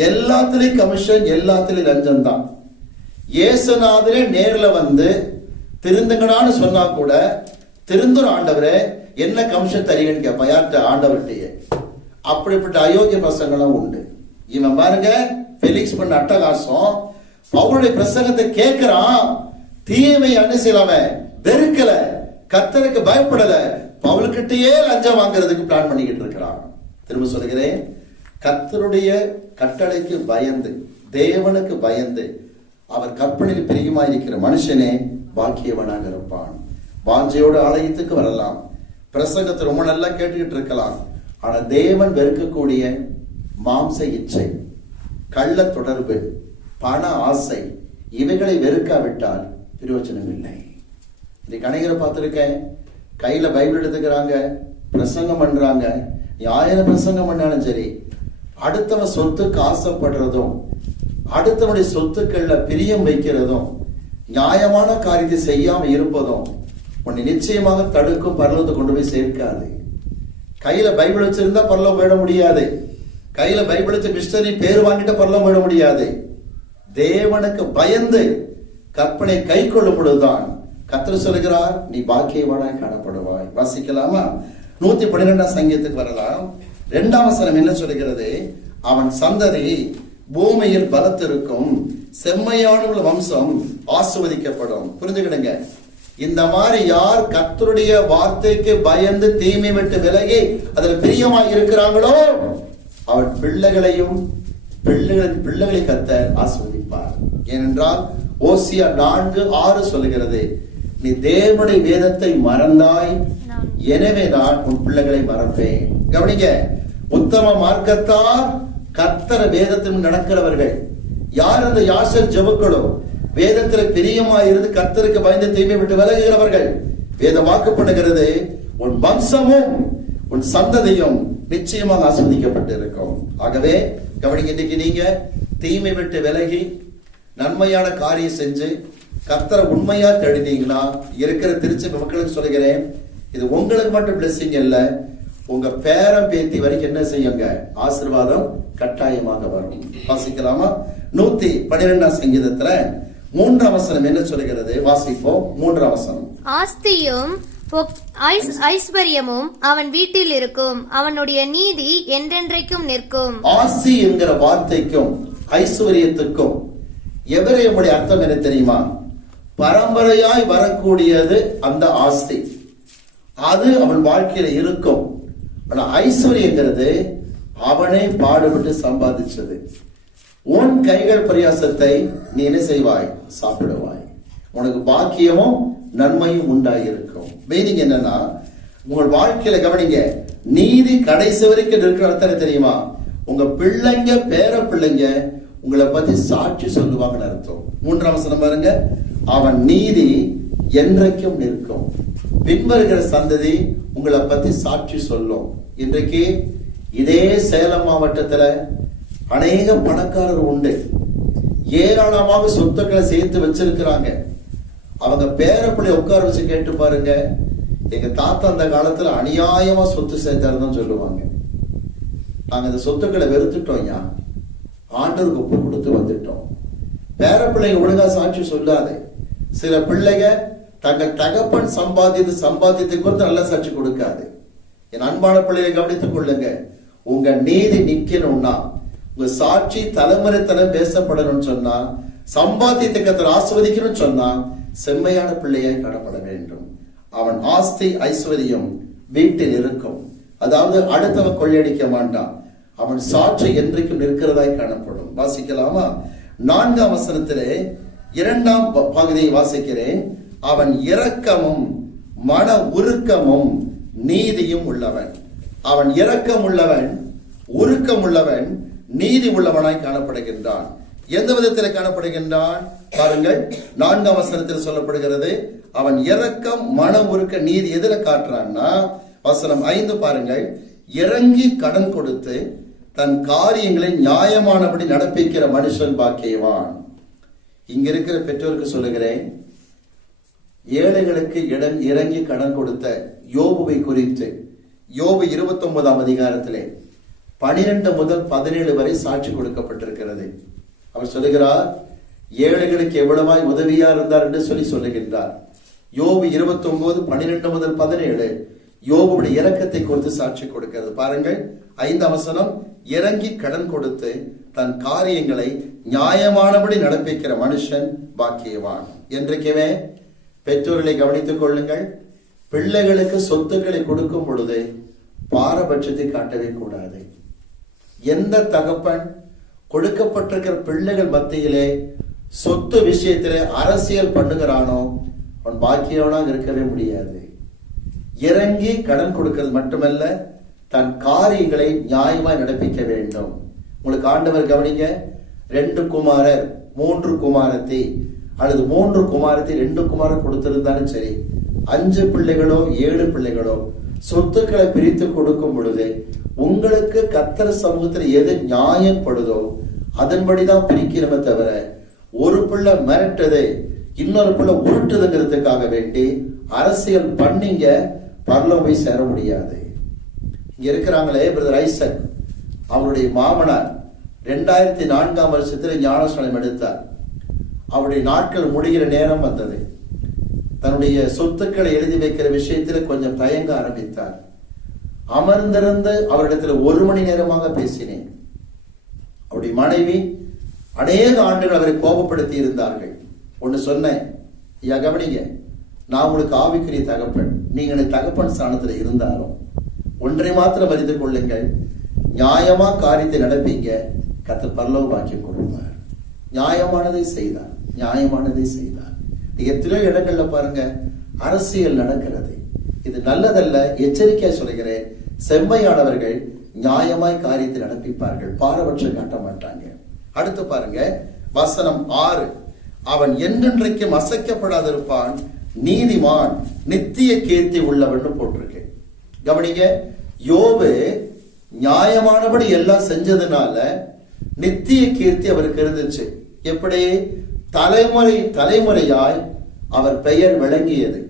எல்லாத்துலயும் கமிஷன், எல்லாத்துலயும் லஞ்சம் தான். இயேசுநாதரே நேர்ல திருந்துங்கடான்னு சொன்னா கூட, திருந்துற ஆண்டவரே என்ன கமிஷன் தரீங்கன்னு கேட்பா. யார்கிட்ட? ஆண்டவர்கிட்டயே. அப்படிப்பட்ட அயோக்கிய பசங்களும் உண்டு. இவன் பாருங்க, பெலிக்ஸ் பண்ண அட்டகாசம். பவுலுடைய பிரசங்கத்தை கேட்கிறான். தீமை அனுசரிக்காம வெறுக்கல, கர்த்தருக்கு பயப்படல, பவுல்கிட்டயே லஞ்சம் வாங்குறதுக்கு பிளான் பண்ணிக்கிட்டு இருக்கிறான். திரும்ப சொல்கிறேன், கர்த்தருடைய கட்டளைக்கு பயந்து, தேவனுக்கு பயந்து, அவர் கற்பனையில் பிரியமா இருக்கிற மனுஷனே பாக்கியவனாக இருப்பான். வாஞ்சையோட ஆலயத்துக்கு வரலாம், பிரசங்கத்தை ரொம்ப நல்லா கேட்டுக்கிட்டு இருக்கலாம். ஆனா தேவன் வெறுக்கக்கூடிய மாம்ச இச்சை, கள்ள தொடர்பு, பண ஆசை, இவைகளை வெறுக்காவிட்டால் பிரயோஜனம் இல்லை. இன்னைக்கு அநேகரை பார்த்திருக்கேன், கையில பைபிள் எடுத்துக்கிறாங்க, பிரசங்கம் பண்றாங்க. 1000 பிரசங்கம் பண்ணாலும் சரி, அடுத்தவன் சொத்துக்கு ஆசைப்படுறதும், அடுத்தவனுடைய சொத்துக்கள்ல பிரியம் வைக்கிறதும், நியாயமான காரியத்தை செய்யாம இருப்பதும் உன்னை நிச்சயமாக தடுக்கும், பரலோகத்தை கொண்டு போய் சேர்க்காது. கையில பைபிள் வச்சிருந்தா பரலோகம் போயிட முடியாது. கையில பைபிள் வச்சு மிஸ்டரி பேர் வாங்கிட்ட பரலோகம் போயிட முடியாது. தேவனுக்கு பயந்து கற்பனை கை கொள்ளும் பொழுதுதான் கர்த்தர் சொல்கிறார், நீ பாக்கியவானாய் காணப்படுவாய். வாசிக்கலாமா? 112ஆம் சங்கீதத்துக்கு வரலாம். 2ஆம் வசனம் என்ன சொல்கிறது? அவன் சந்ததி பூமியில் பலத்திருக்கும், செம்மையான வம்சம் ஆசீர்வதிக்கப்படும். புரிஞ்சுக்கிடுங்க. இந்த மாதிரி யார் கர்த்தருடைய வார்த்தைக்கு பயந்து தீமை விட்டு விலகி அதில் பிரியமாய் இருக்கிறாங்களோ அவன் பிள்ளைகளை கர்த்தர் ஆசீர்வதிப்பார். ஏனென்றால் ஓசியா 4:6 சொல்லுகிறது, நீ தேவனுடைய வேதத்தை மறந்தாய், எனவே நான் உன் பிள்ளைகளை மறப்பேன். கவனிங்க, உத்தம மார்க்கத்தார் கர்த்தர வேதத்தில் நடக்கிறவர்கள் யார்? அந்த யாசர் ஜெபக்களோ வேதத்தில் பிரியமாயிருந்து கர்த்தருக்கு பயந்து தீமை விட்டு விலகுகிறவர்கள். வேதம் வாக்குப்படுகிறது, உன் வம்சமும் உன் சந்ததியும் நிச்சயமாக ஆசீர்வதிக்கப்பட்டு இருக்கும். ஆகவே கவனிங்க, இன்னைக்கு நீங்க தீமை விட்டு விலகி நன்மையான காரியம் செஞ்சு கர்த்தரை உண்மையா தேடினீங்கன்னா, இருக்கிற திருச்சி மக்களுக்கு சொல்லுகிறேன், இது உங்களுக்கு மட்டும் பிளெஸிங் இல்ல, உங்க பேரம் பேத்தி வரைக்கும் என்ன செய்யுங்க, ஆசீர்வாதம் கட்டாயமாக வரும். வாசிக்கலாமா? 112 சங்கீதத்துல 3 வசனம் என்ன சொல்லுகிறது? வாசிப்போம். 3 வசனம். ஆஸ்தியும் ஐஸ்வர்யமும் அவன் வீட்டில் இருக்கும், அவனுடைய நீதி என்றென்றைக்கும் நிற்கும். ஆஸ்தி என்கிற வார்த்தைக்கும் ஐஸ்வர்யத்துக்கும் எபிரேயமுடைய அர்த்தம் என்ன தெரியுமா? பரம்பரையாய் வரக்கூடியது அந்த ஆஸ்தி, அது அவன் வாழ்க்கையில இருக்கும். ஆனா ஐஸ்வர்யங்கிறது அவனே பாடுபட்டு சம்பாதிச்சது. உன் கைகள் பிரயாசத்தை நீ என்ன செய்வாய்? சாப்பிடுவாய். உனக்கு பாக்கியமும் நன்மையும் உண்டாயிருக்கும். மீனிங் என்னன்னா, உங்கள் வாழ்க்கையில கவனிங்க, நீதி கடைசி வரைக்கும் இருக்கிற அர்த்தம் தெரியுமா? உங்க பிள்ளைங்க பேர பிள்ளைங்க உங்களை பத்தி சாட்சி சொல்லுவாங்கன்னு அர்த்தம். 3 வசனம் பாருங்க, அவன் நீதி என்றைக்கும் நிற்கும். பின்வருகிற சந்ததி உங்களை பத்தி சாட்சி சொல்லும். இன்றைக்கு இதே சேலம் மாவட்டத்துல அநேக பணக்காரர் உண்டு, ஏராளமாக சொத்துக்களை சேர்த்து வச்சிருக்கிறாங்க. அவங்க பேரப்பிள்ளை உட்கார வச்சு கேட்டு பாருங்க, எங்க தாத்தா அந்த காலத்துல அநியாயமா சொத்து சேர்த்தாருன்னு சொல்லுவாங்க. நாங்க இந்த சொத்துக்களை வெறுத்துட்டோம், யா ஆண்டவருக்கு ஒப்பு கொடுத்து வந்துட்டோம். பேரப்பிள்ளைங்க ஒழுங்கா சாட்சி சொல்லாது. சில பிள்ளைங்க தங்கள் தகப்பன் சம்பாதித்து குறித்து நல்ல சாட்சி கொடுக்காது. என் அன்பான பிள்ளைகளை கவனித்துக் கொள்ளுங்க, உங்க நீதி நிக்கணும்னா, உங்க சாட்சி தலைமுறைத்தனம் பேசப்படணும்னு சொன்னா, சம்பாதித்த கர்த்தர் ஆசீர்வதிக்கணும்னு சொன்னா, செம்மையான பிள்ளையாய் காணப்பட வேண்டும். அவன் ஆஸ்தி ஐஸ்வர்யம் வீட்டில் இருக்கும், அதாவது அடுத்தவன் கொள்ளையடிக்க மாட்டான். அவன் சாட்சி என்றைக்கும் நிற்கிறதாய் காணப்படும். வாசிக்கலாமா? 4 வசனத்திலே 2ஆம் பகுதியை வாசிக்கிறேன். அவன் இரக்கமும் மன உருக்கமும் நீதியும் உள்ளவன். அவன் இரக்கம் உள்ளவன், உருக்கம் உள்ளவன், நீதி உள்ளவனாய் காணப்படுகின்றான். எந்த விதத்தில் காணப்படுகின்றான் பாருங்கள். 4ஆம் வசனத்தில் சொல்லப்படுகிறது, அவன் இரக்கம் மன உருக்க நீதி எதிர காட்டுறான்னா, வசனம் 5 பாருங்கள், இறங்கி கடன் கொடுத்து தன் காரியங்களை நியாயமானபடி நடப்பிக்கிற மனுஷன் பாக்கியவான். இங்க இருக்கிற பெற்றோருக்கு சொல்லுகிறேன், ஏழைகளுக்கு இறங்கி கடன் கொடுத்த யோபுவை குறித்து யோபு 29ஆம் அதிகாரத்திலே 12 முதல் 17 வரை சாட்சி கொடுக்கப்பட்டிருக்கிறது. அவர் சொல்லுகிறார், ஏழைகளுக்கு எவ்வளவாய் உதவியா இருந்தார் என்று சொல்லுகின்றார். யோபு 29 12 முதல் 17 யோபுடைய இரக்கத்தை குறித்து சாட்சி கொடுக்கிறது. பாருங்கள், 5ஆம் வசனம், இறங்கி கடன் கொடுத்து தன் காரியங்களை நியாயமானபடி நடப்பிக்கிற மனுஷன் பாக்கியவான். என்றைக்குமே பெற்றோர்களை கவனித்துக் கொள்ளுங்கள். பிள்ளைகளுக்கு சொத்துக்களை கொடுக்கும் பொழுது பாரபட்சத்தை காட்டவே கூடாது. எந்த தகப்பன் கொடுக்கப்பட்டிருக்கிற பிள்ளைகள் மத்தியிலே சொத்து விஷயத்திலே அரசியல் பண்ணுகிறானோ அவன் பாக்கியவனாக இருக்கவே முடியாது. இறங்கி கடன் கொடுக்கிறது மட்டுமல்ல, தன் காரியங்களை நியாயமாய் நடப்பிக்க வேண்டும். உங்களுக்கு ஆண்டவர் கவனிங்க, 2 குமாரர் 3 குமாரத்தி அல்லது 3 குமாரத்தி 2 குமாரர் கொடுத்திருந்தாலும் சரி, 5 பிள்ளைகளோ 7 பிள்ளைகளோ சொத்துக்களை பிரித்து கொடுக்கும் பொழுது உங்களுக்கு கர்த்தர் சமூகத்தில் எது நியாயப்படுதோ அதன்படிதான் பிரிக்கிறமே தவிர, ஒரு பிள்ளை மிரட்டது இன்னொரு பிள்ளை உருட்டுதுங்கிறதுக்காக வேண்டி அரசியல் பண்ணீங்க பரலோகம் போய் சேர முடியாது. இங்க இருக்கிறாங்களே பிரதர் ஐசக், அவருடைய மாமனார் 2004ஆம் வருஷத்துல ஞானஸ்நானம் எடுத்தார். அவருடைய நாட்கள் முடிகிற நேரம் வந்தது. தன்னுடைய சொத்துக்களை எழுதி வைக்கிற விஷயத்தில் கொஞ்சம் தயங்க ஆரம்பித்தார். அமர்ந்திருந்து அவரிடத்தில் 1 மணி நேரமாக பேசினேன். அவருடைய மனைவி அநேக ஆண்டுகள் அவரை கோபப்படுத்தி இருந்தார்கள். ஒன்னு சொன்னேன், ஐயா கவனிங்க, நான் உங்களுக்கு ஆவிக்குரிய தகப்பன், நீங்க தகப்பன் ஸ்தானத்தில் இருந்தாலும் ஒன்றை மாத்திரம் அறிந்து கொள்ளுங்கள், நியாயமா காரியத்தை நடப்பீங்க, கர்த்தர் பரலோக பாக்கியம் கொடுப்பார். நியாயமானதை செய்தார், நியாயமானதை செய்தார். எத்தனையோ இடங்கள்ல பாருங்க அரசியல் நடக்கிறது. இது நல்லதல்ல, எச்சரிக்கையா சொல்கிறேன். செம்மையானவர்கள் நியாயமாய் காரியத்தை நடப்பிப்பார்கள், பாரபட்சம் காட்ட மாட்டாங்க. அடுத்து பாருங்க வசனம் 6, அவன் என்றென்றைக்கும் அசைக்கப்படாதிருப்பான், நீதிமான் நித்திய கீர்த்தி உள்ளவன் போட்டிருக்கு. கவனிங்க, யோபு நியாயமானபடி எல்லாம் செஞ்சதுனால நித்திய கீர்த்தி அவருக்கு இருந்துச்சு. எப்படி? தலைமுறை தலைமுறையாய் அவர் பெயர் விளங்கியது.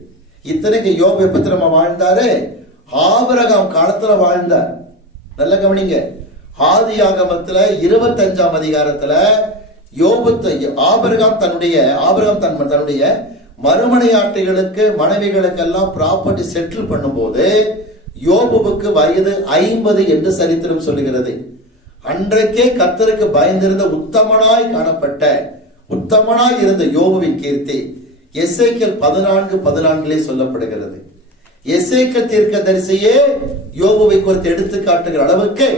இத்தனைக்கு யோபு எப்பத்திரமா வாழ்ந்தாரு? ஆபிரகாம் காலத்துல வாழ்ந்தார். நல்ல கவனிங்க, ஆதியாகமத்துல 25ஆம் அதிகாரத்துல ஆபிரகாம் தன்னுடைய மறுமனையாட்டிகளுக்கு மனைவிகளுக்கெல்லாம் ப்ராப்பர்ட்டி செட்டில் பண்ணும்போது யோபுவுக்கு வயது 50 என்று சரித்திரம் சொல்லுகிறது. அன்றைக்கே கர்த்தருக்கு பயந்திருந்த உத்தமனாய் இருந்த யோபுவின் கீர்த்தி எசேக்கியேல் 14:14 சொல்லப்படுகிறது. எசேக்கியேல் தீர்க்கதரிசியே யோபுவை குறித்து எடுத்து காட்டுகிற அளவுக்கு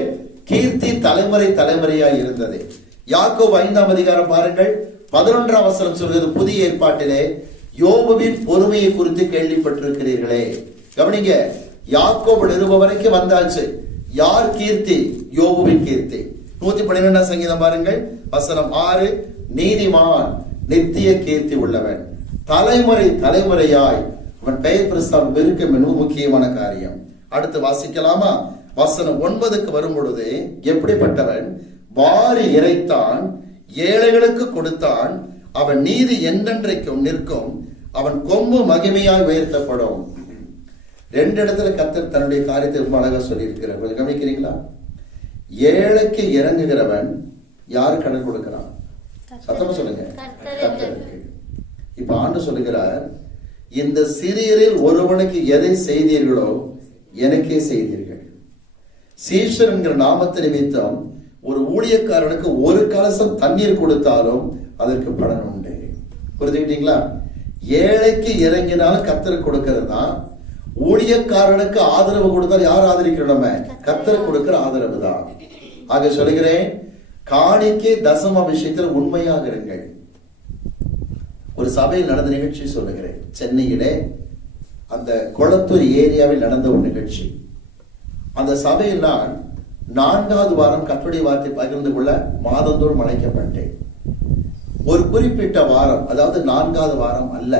கீர்த்தி தலைமுறை தலைமுறையாய் இருந்தது. யாக்கோபு 5ஆம் அதிகாரம் பாருங்கள், 11ஆம் வசனம் சொல்கிறது, புதிய ஏற்பாட்டிலே யோபுவின் பொறுமையை குறித்து கேள்விப்பட்டிருக்கிறீர்களே. கவனிங்க, யாக்கோபு நிருபம் வரைக்கும் வந்தாச்சு. யார் கீர்த்தி? யோபுவின் கீர்த்தி. 112ஆம் சங்கீதம் பாருங்கள், வசனம் 6, நீதிமான் நித்திய கீர்த்தி உள்ளவன், தலைமுறை தலைமுறையாய் அவன் பெயர் பிரஸ்தாபம் இருக்க மிகவும் முக்கியமான காரியம். அடுத்து வாசிக்கலாமா? வசனம் 9க்கு வரும் பொழுது, எப்படிப்பட்டவன்? வாரி இறைத்தான், ஏழைகளுக்கு கொடுத்தான், அவன் நீதி என்றென்றைக்கும் நிற்கும், அவன் கொம்பு மகிமையாய் உயர்த்தப்படும். 2 இடத்துல கர்த்தர் தன்னுடைய காரியத்தை ரொம்ப அழகா சொல்லி இருக்கிறார். கவனிக்கிறீங்களா? ஏழைக்கு இறங்குகிறவன் யாரு கடன் கொடுக்கிறான்? சத்தமா சொல்லுங்க, கர்த்தருக்கு. இப்ப ஆண்டு சொல்லுகிறார், இந்த சிறியரில் ஒருவனுக்கு எதை செய்தீர்களோ எனக்கே செய்தீர்கள். சீஷர் என்கிற நாமத்தை நிமித்தம் ஒரு ஊழியக்காரனுக்கு ஒரு கலசம் தண்ணீர் கொடுத்தாலும் அதற்கு பலன் உண்டு. புரிஞ்சுக்கிட்டீங்களா? ஏழைக்கு இறங்கினாலும் கர்த்தருக்கு கொடுக்கிறது தான். ஊழியக்காரனுக்கு ஆதரவு கொடுத்தால் யார் ஆதரிக்கிறோம்? கர்த்தருக்கு கொடுக்கிற ஆதரவு தான். ஆக சொல்லுகிறேன், காணிக்கை தசம விஷயத்தில் உண்மையாக இருங்கள். ஒரு சபையில் நடந்த நிகழ்ச்சி சொல்லுகிறேன். சென்னையிலே அந்த கொளத்தூர் ஏரியாவில் நடந்த ஒரு நிகழ்ச்சி. அந்த சபையில் நான் 4வது வாரம் கர்த்தருடைய வார்த்தை பகிர்ந்து கொள்ள மாதந்தோறும் அழைக்கப்பட்டேன். ஒரு குறிப்பிட்ட வாரம், அதாவது 4வது வாரம் அல்ல,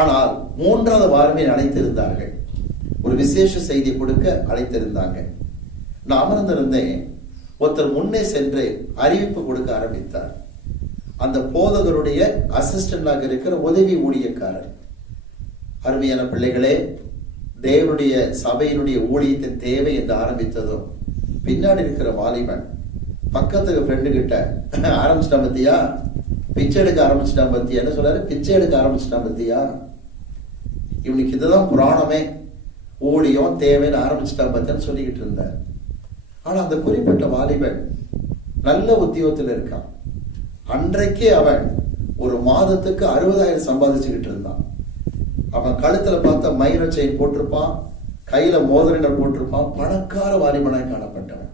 ஆனால் 3வது வாரமே அழைத்திருந்தார்கள். ஒரு விசேஷ செய்தி கொடுக்க அழைத்திருந்தாங்க. நான் அமர்ந்திருந்தேன். ஒருத்தர் முன்னே சென்று அறிவிப்பு கொடுக்க ஆரம்பித்தார். அந்த போதகருடைய அசிஸ்டண்டாக இருக்கிற உதவி ஊழியக்காரர், அருமையான பிள்ளைகளே, தேவனுடைய சபையினுடைய ஊழியத்தின் தேவை என்று ஆரம்பித்ததும் பின்னாடி இருக்கிற வாலிபன் பக்கத்துக்கு ஃப்ரெண்டு கிட்ட ஆரம்பிச்சிட்டான் பத்தியா, பிச்சை எடுக்க ஆரம்பிச்சிட்டான் பத்தியா, என்ன சொல்றாரு? பிச்சை எடுக்க ஆரம்பிச்சிட்டான் பத்தியா, இவனுக்கு இதுதான் புராணமே, ஊழியம் தேவைன்னு ஆரம்பிச்சிட்டான் பத்தியான்னு சொல்லிக்கிட்டு இருந்தார். ஆனா அந்த குறிப்பிட்ட வாலிபன் நல்ல உத்தியோகத்தில் இருக்கான். அன்றைக்கே அவன் ஒரு மாதத்துக்கு 60,000 சம்பாதிச்சுக்கிட்டு இருந்தான். அவன் கழுத்துல பார்த்த மைர செயின் போட்டிருப்பான், கையில மோதிரங்கள் போட்டிருப்பான். பணக்கார வாலிபனாய் காணப்பட்டவன்.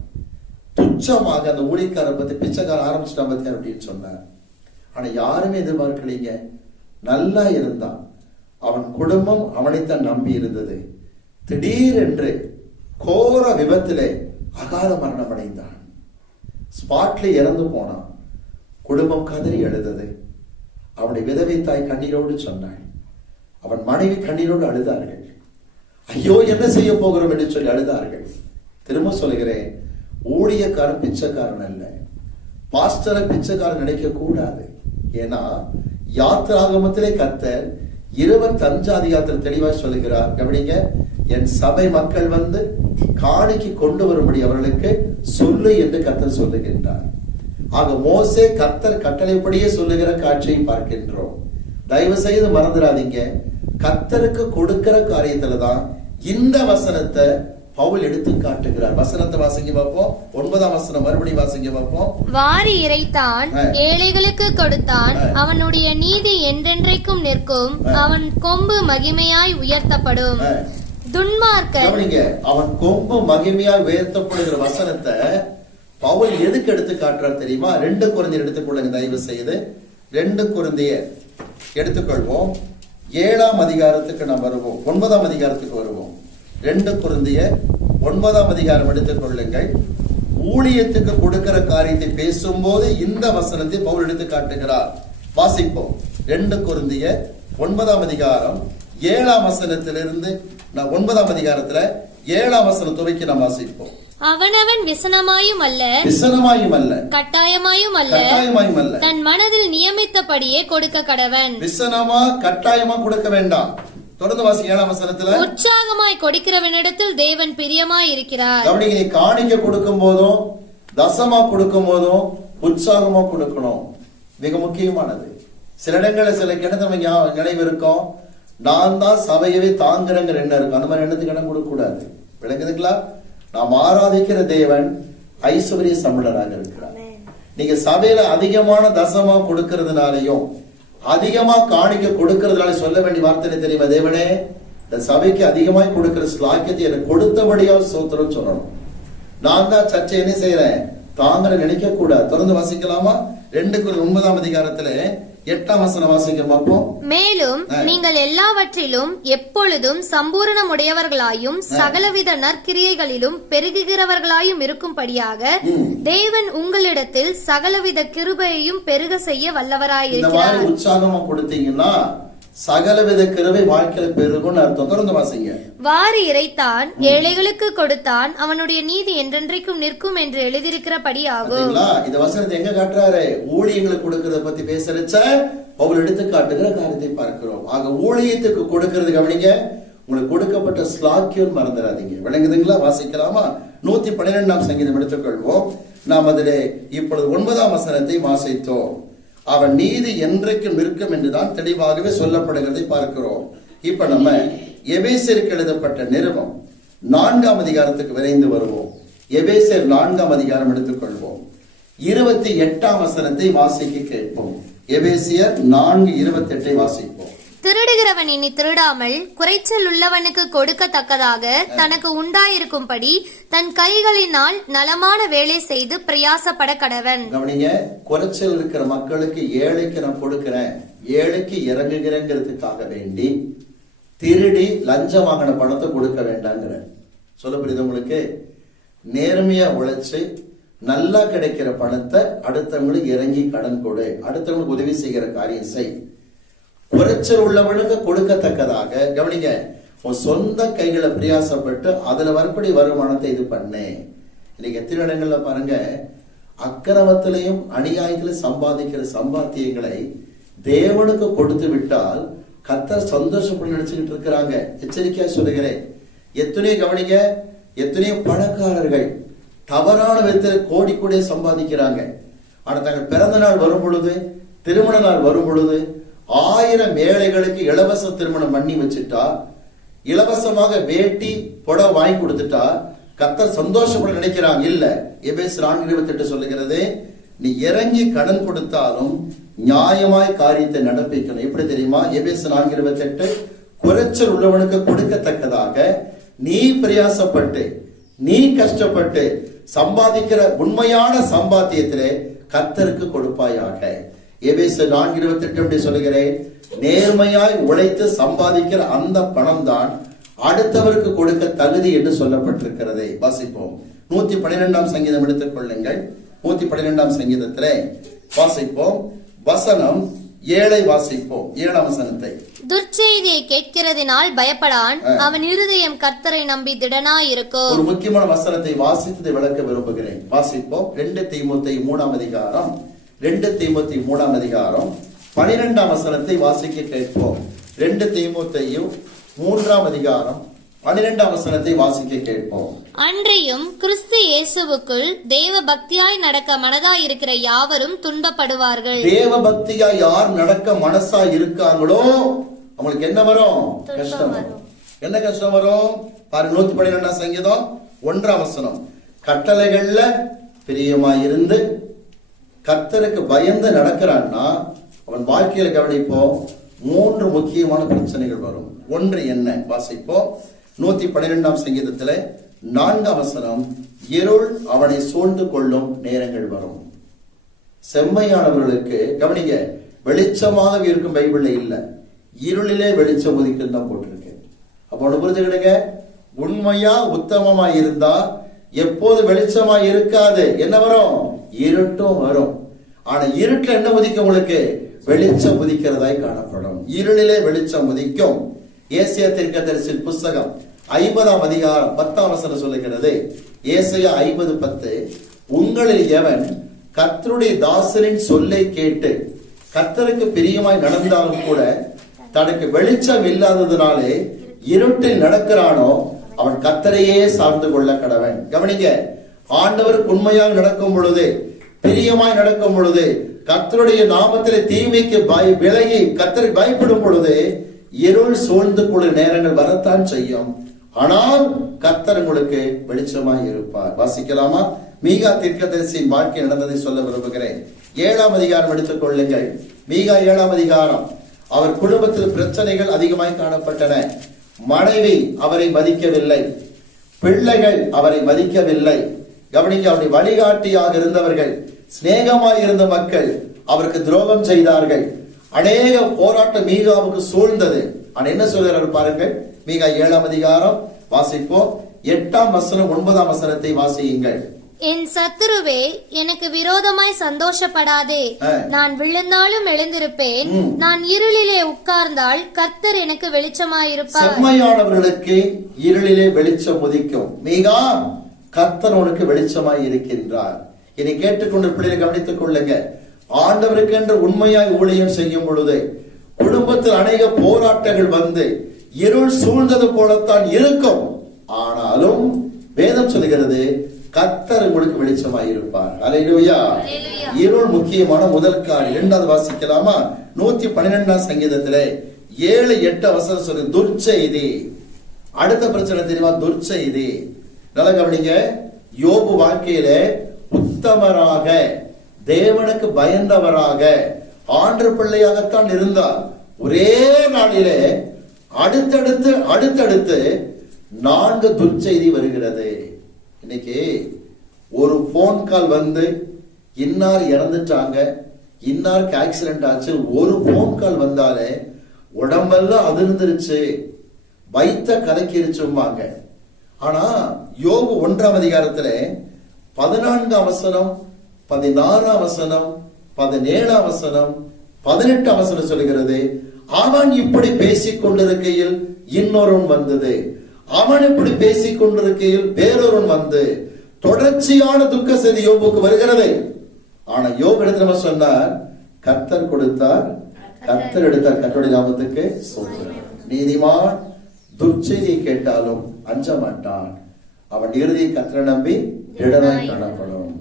துச்சமாக அந்த ஊழியக்காரரை பத்தி பிச்சைக்கார ஆரம்பிச்சிட்டான் பத்தி அப்படின்னு சொன்னார். ஆனா யாருமே எதிர்பார்க்கலீங்க. நல்லா இருந்தான். அவன் குடும்பம் அவனைத்தான் நம்பி இருந்தது. திடீரென்று கோர விபத்திலே அகால மரணம் அடைந்தான். ஸ்பாட்ல இறந்து போனான். குடும்பம் கதறி அழுதது. அவனுடைய விதவை தாய் கண்ணீரோடு சொன்னாள். அவன் மனைவி கண்ணீரோடு அழுதார்கள். ஐயோ, என்ன செய்ய போகிறோம் என்று சொல்லி அழுதார்கள். திரும்ப சொல்கிறேன், ஊழியக்காரன் பிச்சைக்காரன் அல்ல, பாஸ்டரை பிச்சைக்காரன் நினைக்க கூடாது. ஏன்னா யாத்திராகமத்திலே கர்த்தர் 25 அதிகாரத்தில் தெளிவாய் சொல்லுகிறார். கவனிங்க, என் சபை மக்கள் வந்து காணிக்கு கொண்டு வரும்படி அவர்களுக்கு சொல்லு என்று கர்த்தர் சொல்லுகின்றார். ஆக மோசே கர்த்தர் கட்டளைப்படியே சொல்லுகிற காட்சியை பார்க்கின்றோம். தயவு செய்து மறந்துடாதீங்க, கர்த்தருக்கு கொடுக்கிற காரியத்துலதான் இந்த வசனத்தை பவுல் எடுத்து காட்டுகிறார். வசனத்தை வாசிங்க பார்ப்போம். 9ஆம் வசனம் மறுபடியும் வாசிங்க பார்ப்போம். வாரி இறைத்தான், ஏழைகளுக்கு கொடுத்தான், அவனுடைய நீதி என்றென்றைக்கும் நிற்கும், அவன் கொம்பு மகிமையாய் உயர்த்தப்படும். துன்மார்க்கன். கவனிங்க, அவன் கொம்பு மகிமையா உயர்த்தப்படுகிற வசனத்தை பவுல் எதுக்கு எடுத்து காட்டுறார் தெரியுமா? 2 கொரிந்தியர் எடுத்துக்கொள்ளுங்க தயவு செய்து. 2 கொரிந்தியர் எடுத்துக்கொள்வோம். 7ஆம் அதிகாரத்துக்கு நாம் வருவோம், 9ஆம் அதிகாரத்துக்கு வருவோம். 2 கொரிந்தியர் 9ஆம் அதிகாரம் எடுத்துக்கொள்ளுங்கள். ஊழியத்துக்கு கொடுக்கிற காரியத்தை பேசும்போது இந்த வசனத்தை பவுல் எடுத்து காட்டுகிறார். வாசிப்போம். 2 கொரிந்தியர் 9ஆம் அதிகாரம் 7ஆம் வசனத்திலிருந்து 9ஆம் அதிகாரத்துல 7ஆம் வசனம் துவக்கி நாம் வாசிப்போம். அவனவன் விசனமாயும் அல்ல கட்டாயமாயும் அல்ல தன் மனதில் நியமித்தபடியே கொடுக்க கடவன். விசனமா கட்டாயமா கொடுக்க வேண்டாம். தொடர்ந்து வாசி 7ஆம் வசனத்துல. உற்சாகமாய் கொடுக்கிறவனிடத்தில் தேவன் பிரியமாய் இருக்கிறார். கவனிங்க, நீ காணிக்க கொடுக்கும் போதும் தசமா கொடுக்கும் போதும் உற்சாகமா கொடுக்கணும். மிக முக்கியமானது. சில இடங்களில் சில கிணத்து நினைவு இருக்கும், நான் தான் சபையவே தாங்குறங்கிற எண்ணம் இருக்கும். அந்த மாதிரி எண்ணத்துக்கு இடம் கொடுக்க கூடாது. விளங்குதுங்களா? நாம் ஆராதிக்கிற தேவன் ஐஸ்வர்ய சம்பளராக இருக்கிறார். நீங்க சபையில அதிகமான தசமா கொடுக்கறதுனாலையும் அதிகமா காணிக்க கொடுக்கறதுனால சொல்ல வேண்டிய வார்த்தை தெரியுமா? தேவனே, இந்த சபைக்கு அதிகமாய் கொடுக்கிற ஸ்லாக்கியத்தை எனக்கு கொடுத்தபடியா சோத்திரம் சொல்லணும். நான் தான் சர்ச்சை என்ன செய்யறேன் தாங்கிற நினைக்க கூடாது. தொடர்ந்து வாசிக்கலாமா? 2 கொரிந்தியர் 9ஆம் அதிகாரத்துல 8ஆம் வசனம் வாசிக்க பார்ப்போம். மேலும் நீங்கள் எல்லாவற்றிலும் எப்பொழுதும் சம்பூரணமுடையவர்களாயும் சகலவித நற்கிரியைகளிலும் பெருகுகிறவர்களாயும் இருக்கும்படியாக தேவன் உங்களிடத்தில் சகலவித கிருபையையும் பெருக செய்ய வல்லவராயிருக்கிறார். உற்சாகமா கொடுத்தீங்கன்னா சகலவித கிருபை வாழ்க்கையில பெருகும் அர்த்தம். தொடர்ந்து வாசிங்க. வாரி இறைத்தான், ஏழைகளுக்கு கொடுத்தான், அவனுடைய நீதி என்றென்றைக்கும் நிற்கும் என்று எழுதியிருக்கிறபடி ஆகும். இந்த வசனத்தை எங்க காட்டுறாரு? ஊழியங்களுக்கு கொடுக்கறத பத்தி பேசுறச்ச பவுல் எடுத்து காட்டுகிற காரியத்தை பார்க்கிறோம். ஆக ஊழியத்துக்கு கொடுக்கறது கவனிங்க, உங்களுக்கு கொடுக்கப்பட்ட ஸ்லாக்கியம் மறந்துடாதீங்க. விளங்குதுங்களா? வாசிக்கலாமா? 112ஆம் சங்கீதம் எடுத்துக்கொள்வோம். நாம் அதிலே இப்பொழுது 9ஆம் வசனத்தை வாசித்தோம். அவன் நீதி என்றைக்கும் நிற்கும் என்றுதான் தெளிவாகவே சொல்லப்படுகிறதை பார்க்கிறோம். இப்ப நம்ம எபேசியருக்கு எழுதப்பட்ட நிருபம் 4ஆம் அதிகாரத்துக்கு விரைந்து வருவோம். எபேசியர் 4ஆம் அதிகாரம் எடுத்துக்கொள்வோம். 28ஆம் வசனத்தை வாசிக்க கேட்போம். எபேசியர் 4:28 வாசிப்போம். திருடுகிறவன் இனி திருடாமல் குறைச்சல் உள்ளவனுக்கு கொடுக்கத்தக்கதாக தனக்கு உண்டாயிருக்கும்படி தன் கைகளினால் நலமான வேலை செய்து பிரயாசப்பட கடவன். கவனிங்க, குறைச்சல் இருக்கிற மக்களுக்கு, ஏழைக்கு நான் கொடுக்கிறேன், ஏழைக்கு இறங்குகிறேங்கிறதுக்காக வேண்டி திருடி லஞ்சம் வாங்கின பணத்தை கொடுக்க வேண்டாங்கிற சொல்ல புரியுது உங்களுக்கு? நேர்மையா உழைச்சு நல்லா கிடைக்கிற பணத்தை அடுத்தவங்களுக்கு இறங்கி கடன் கொடு, அடுத்தவங்களுக்கு உதவி செய்கிற காரியம் செய். குறைச்சல் உள்ளவனுக்கு கொடுக்கத்தக்கதாக, கவனிங்க, உன் சொந்த கைகளை பிரயாசப்பட்டு அதுல வரக்கூடிய வருமானத்தை இது பண்ணு. இன்னைக்கு எத்தனை இடங்கள்ல பாருங்க, அக்கிரமத்திலையும் அநியாயத்திலும் சம்பாதிக்கிற சம்பாத்தியங்களை தேவனுக்கு கொடுத்து விட்டால் கர்த்தர் சந்தோஷப்பட்டு நினைச்சுக்கிட்டு இருக்கிறாங்க. எச்சரிக்கையா சொல்லுகிறேன். எத்தனையோ கவனிங்க, எத்தனையோ பணக்காரர்கள் தவறான விதத்தில் கோடி கோடியை சம்பாதிக்கிறாங்க. ஆனா தங்கள் பிறந்த நாள் வரும் பொழுது, திருமண நாள் வரும் பொழுது 1000 ஏழைகளுக்கு இலவச திருமணம் பண்ணி வச்சுட்டா, இலவசமாக வேட்டி புடவை வாங்கி கொடுத்துட்டா கர்த்தர் சந்தோஷப்பட நினைக்கிறாங்க. இல்ல, எபேசியர் 4:28 சொல்லுகிறது, நீ இறங்கி கடன் கொடுத்தாலும் நியாயமாய் காரியத்தை நடப்பிக்கணும். எப்படி தெரியுமா? எபேசியர் 4:28, குறைச்சல் உள்ளவனுக்கு கொடுக்கத்தக்கதாக நீ பிரயாசப்பட்டு நீ கஷ்டப்பட்டு சம்பாதிக்கிற உண்மையான சம்பாத்தியத்திலே கர்த்தருக்கு கொடுப்பாயாக. எபேசியர் 4:28 சொல்லுகிறேன், நேர்மையாய் உழைத்து சம்பாதிக்கிற அந்த பணம் தான் அடுத்தவருக்கு கொடுக்க தகுதி என்று சொல்லப்பட்டிருக்கிறது. வாசிப்போம். 112ஆம் சங்கீதம் எடுத்துக் கொள்ளுங்கள். 112ஆம் சங்கீதத்திலே வாசிப்போம். வசனம் 7 வாசிப்போம். 7ஆம் வசனத்தை. துர்ச்செய்தியை கேட்கிறதினால் பயப்படான், அவன் இருதயம் கர்த்தரை நம்பி திடனாயிருக்கும். ஒரு முக்கியமான வசனத்தை வாசித்ததை விளக்க விரும்புகிறேன். வாசிப்போம். 2 தீமோத்தேயு 3ஆம் அதிகாரம் 2 தீமோத்தேயு 3ஆம் அதிகாரம் 12ஆம் வசனத்தை வாசிக்க கேட்போம். 2 தீமோத்தேயு 3ஆம் அதிகாரம் 12ஆம் வசனத்தை வாசிக்க கேட்போம். அன்றையும் கிறிஸ்து இயேசுவுக்குள் தேவ பக்தியாய் நடக்க மனதாய் இருக்கிற யாவரும் துன்பப்படுவார்கள். தேவ பக்தியாய் யார் நடக்க மனசா இருக்காங்களோ அவங்களுக்கு என்ன வரும்? கஷ்டம் வரும். என்ன கஷ்டம் வரும்? பாருங்க, 112ஆம் சங்கீதம் 1ஆம் வசனம். கட்டளைகள்ல பிரியமாயிருந்து கர்த்தருக்கு பயந்து நடக்கிறான்னா அவன் வாழ்க்கையில கவனிப்போம் 3 முக்கியமான பிரச்சனைகள் வரும். ஒன்று என்ன? வாசிப்போம். 112ஆம் சங்கீதத்திலே 4ஆம் வசனம், இருள் அவனை சூழ்ந்து கொள்ளும் நேரங்கள் வரும். செம்மையானவர்களுக்கு கவனிங்க, வெளிச்சமாக இருக்கும் பைபிள்ல இல்ல, இருளிலே வெளிச்சம் உதிக்கும் தான் போட்டிருக்கு. அப்ப ஒண்ணு புரிஞ்சுக்கிடுங்க, உண்மையா உத்தமமா இருந்தா எப்போது வெளிச்சமா இருக்காது. என்ன வரும்? இருட்டும் வரும். ஆனா இருட்டுல என்ன உதிக்கும்? உங்களுக்கு வெளிச்சம் உதிக்கிறதாய் காணப்படும். இருளிலே வெளிச்சம் உதிக்கும். ஏசாயா தீர்க்கதரிசியின் புஸ்தகம் 50ஆம் அதிகாரம் 10ஆம் வசனம் சொல்லுகிறது. ஏசாயா 50:10, உங்களில் எவன் கர்த்தருடைய தாசரின் சொல்லை கேட்டு கர்த்தருக்கு பிரியமாய் நடந்தாலும் கூட தனக்கு வெளிச்சம் இல்லாததுனாலே இருட்டில் நடக்கிறானோ அவன் கர்த்தரையே சார்ந்து கொள்ள கடவன். கவனிங்க, ஆண்டவருக்கு உண்மையாக நடக்கும் பொழுது, பிரியமாய் நடக்கும் பொழுது, கர்த்தருடைய நாமத்திலே தீமைக்கு விலகி கர்த்தருக்கு பயப்படும் பொழுது இருள் சூழ்ந்து கொள்ளும் நேரங்கள் வரத்தான் செய்யும். ஆனால் கர்த்தர் உங்களுக்கு வெளிச்சமாய் இருப்பார். வாசிக்கலாமா? மீகா தீர்க்கதரிசியின் வாழ்க்கை நடந்ததை சொல்ல விரும்புகிறேன். 7ஆம் அதிகாரம் எடுத்துக் கொள்ளுங்கள். மீகா 7ஆம் அதிகாரம். அவர் குடும்பத்தில் பிரச்சனைகள் அதிகமாய் காணப்பட்டன. மனைவி அவரை மதிக்கவில்லை, பிள்ளைகள் அவரை மதிக்கவில்லை. கவனிக்க, அவருடைய வழிகாட்டியாக இருந்தவர்கள், சிநேகமாய் இருந்த மக்கள் அவருக்கு துரோகம் செய்தார்கள். அநேக போராட்டம் மீகாவுக்கு சூழ்ந்தது. ஆனா என்ன சொல்கிறார் பாருங்கள். மீகா 7ஆம் அதிகாரம் வாசிப்போம். 8ஆம் வசனம் 9ஆம் வசனத்தை வாசியுங்கள். என் சத்துருவே, எனக்கு விரோதமாய் சந்தோஷப்படாதே. நான் விழுந்தாலும் எழுந்திருப்பேன். நான் இருளிலே உட்கார்ந்தால் கர்த்தர் எனக்கு வெளிச்சமாயிருப்பார். செம்மையானவர்களுக்கு இருளிலே வெளிச்சம் உதிக்கும். மீகா, கர்த்தர் உனக்கு வெளிச்சமாய் இருக்கின்றார். இனி கேட்டுக்கொண்டு பிள்ளைகளை கவனித்துக் கொள்ளுங்க. ஆண்டவருக்கு என்று உண்மையாய் ஊழியம் செய்யும் பொழுது குடும்பத்தில் அநேக போராட்டங்கள் வந்து இருள் சூழ்ந்தது போலத்தான் இருக்கும். ஆனாலும் வேதம் சொல்கிறது கர்த்தர் உங்களுக்கு வெளிச்சமாய் இருப்பார். அல்லேலூயா. இருள் முக்கியமான முதல் காரியம். 2வது வாசிக்கலாமா? 112ஆம் சங்கீதத்திலே 7-8 வசனம் சொல்லி துர்ச்செய்தி. அடுத்த பிரச்சனை தெரியுமா? துர்ச்செய்தி. நல்லா கவனிங்க. யோபு வாழ்க்கையிலே உத்தமராக, தேவனுக்கு பயந்தவராக, ஆண்டு பிள்ளையாகத்தான் இருந்தார். ஒரே நாளிலே அடுத்தடுத்து 4 துர்ச்செய்தி வருகிறது. இன்னைக்கு ஒரு போன் கால் வந்து இன்னார் இறந்துட்டாங்க, இன்னாருக்கு ஆக்சிடென்ட் ஆச்சு, ஒரு போன் கால் வந்தாலே உடம்பெல்லாம் அதிர்ந்துருச்சு, வைத்த கலக்கிருச்சும்பாங்க. ஆனா யோபு 1ஆம் அதிகாரத்துல 14ஆம் வசனம், 16ஆம் வசனம், 17ஆம் வசனம், 18ஆம் வசனம் சொல்லுகிறது, அவன் இப்படி பேசிக் கொண்டிருக்கையில் இன்னொருவன் வந்தது, அவன் இப்படி பேசிக் கொண்டிருக்கையில் வேறொருவன் வந்து, தொடர்ச்சியான துக்க செய்தி யோபுக்கு வருகிறது. ஆனா யோபு இடத்துல சொன்னார், கர்த்தர் கொடுத்தார், கர்த்தர் எடுத்தார், கர்த்தருடைய நாமத்துக்கு ஸ்தோத்திரம். நீதிமான் துர்ச்செய்தியை கேட்டாலும் அஞ்ச மாட்டான், அவன் இறுதியை கர்த்தரை நம்பி திடனாய் காணப்படும்.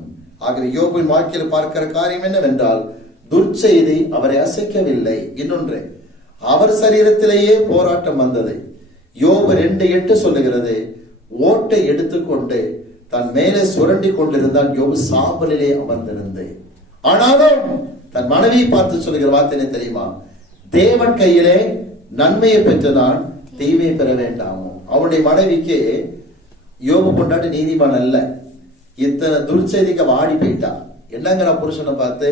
ஆகவே யோபுவின் வாழ்க்கையில் பார்க்கிற காரியம் என்னவென்றால், துர்ச்செய்தி அவரை அசைக்கவில்லை. இன்னொன்று, அவர் சரீரத்திலேயே போராட்டம் வந்தது. யோபு 2:8 சொல்லுகிறது, ஓட்டை எடுத்துக்கொண்டு தன் மேலே சுரண்டி கொண்டிருந்தான், யோபு சாம்பலிலே அமர்ந்திருந்து. ஆனாலும் தன் மனைவியை பார்த்து சொல்லுகிற வார்த்தை என்ன தெரியுமா? தேவன் கையிலே நன்மையை பெற்ற நான் தீமையை பெற வேண்டாமோ. அவனுடைய மனைவிக்கு யோபு பொண்டாட்டி நீதிமான் அல்ல, இத்தனை துர்ச்செய்திக்கு வாடி போயிட்டா. என்னங்கிற புருஷனை பார்த்து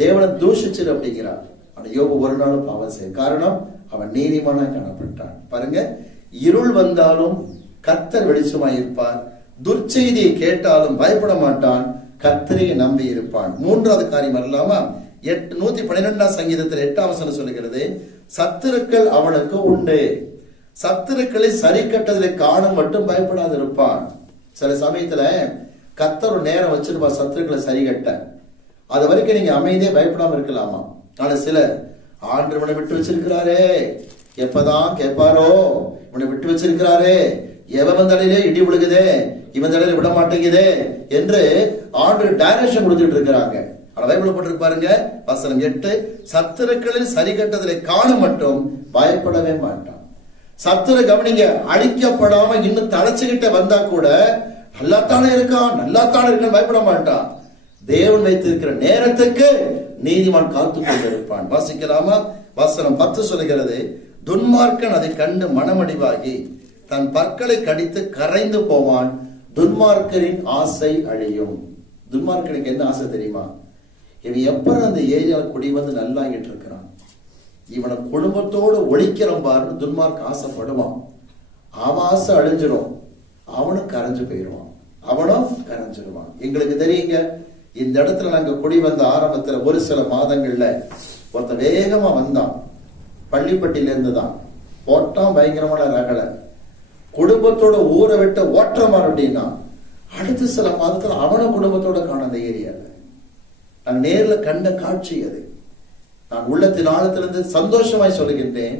தேவனை தூஷிச்சிரு அப்படிங்கிறான். ஆனா யோபு ஒரு நாளும் பாவம் செய்ய, காரணம் அவன் நீதிமானா காணப்பட்டான். பாருங்க, இருள் வந்தாலும் கர்த்தர் வெளிச்சமாய் இருப்பார், துர்ச்செய்தியை கேட்டாலும் பயப்பட மாட்டான், கர்த்தரையை நம்பி இருப்பான். 3வது காரியம் வரலாமா? 112ஆம் சங்கீதத்தில் 8ஆம் வசனம் சொல்லுகிறது, சத்துருக்கள் அவனுக்கு உண்டு, சத்துருக்களை சரி கட்டதிலே காணும் மட்டும் பயப்படாது இருப்பான். சில சமயத்துல கர்த்தர் ஒரு நேரம் வச்சிருப்பா சத்துருக்களை சரி கட்ட, அது வரைக்கும் நீங்க அமைதியே பயப்படாம இருக்கலாமா. ஆனா சில ஆண்டு இவனை விட்டு வச்சிருக்கிறாரே, எப்பதான் கேட்பாரோ, இவனை விட்டு வச்சிருக்கிறாரே, எவன் தலையிலே இடி விழுகுதே, இவன் தலையில விட மாட்டேங்குதே என்று ஆண்டு டைரக்ஷன் கொடுத்துட்டு இருக்கிறாங்க. ஆனா பைபிள் போட்டிருக்கு பாருங்க, வசனம் 8, சத்துருக்களில் சரி கட்டதிலே காண மட்டும் பயப்படவே மாட்டான். சத்துரு கவனிங்க, அழிக்கப்படாம இன்னும் தலைச்சுக்கிட்ட வந்தா கூட நல்லாத்தானே இருக்கான்னு பயப்பட மாட்டான். தேவன் வைத்திருக்கிற நேரத்துக்கு நீதிமான் காத்து கொண்டிருப்பான். வாசிக்கலாமா? வசனம் 10 சொல்லுகிறது, துன்மார்க்கன் அதை கண்டு மனமடிவாகி தன் பற்களை கடித்து கரைந்து போவான். துன்மார்க்கரின் ஆசை அழியும். துன்மார்க்கனுக்கு என்ன ஆசை தெரியுமா? இவன் எப்ப அந்த ஏரியால குடி வந்து நல்லாகிட்டு இருக்கிறான், இவனை குடும்பத்தோடு ஒழிக்கிறோம் பாருன்னு துன்மார்க்க ஆசைப்படுவான். அவன் ஆசை அழிஞ்சிடும், அவனும் கரைஞ்சு போயிடுவான், அவனும் கரைஞ்சிடுவான். எங்களுக்கு தெரியுங்க, இந்த இடத்துல நாங்க குடி வந்த ஆரம்பத்துல ஒரு சில மாதங்கள்ல ஒருத்த வேகமா வந்தான். பள்ளிப்பட்டியில இருந்து தான் போட்டான், பயங்கரமான ரகலை. குடும்பத்தோட ஊரை விட்டு ஓட்டமாறு அப்படின்னா அடுத்த சில மாதத்துல அவன குடும்பத்தோட காண அந்த ஏரியால நான் நேர்ல கண்ட காட்சி அது. நான் உள்ளத்தின் ஆழத்திலிருந்து சந்தோஷமாய் சொல்லுகின்றேன்,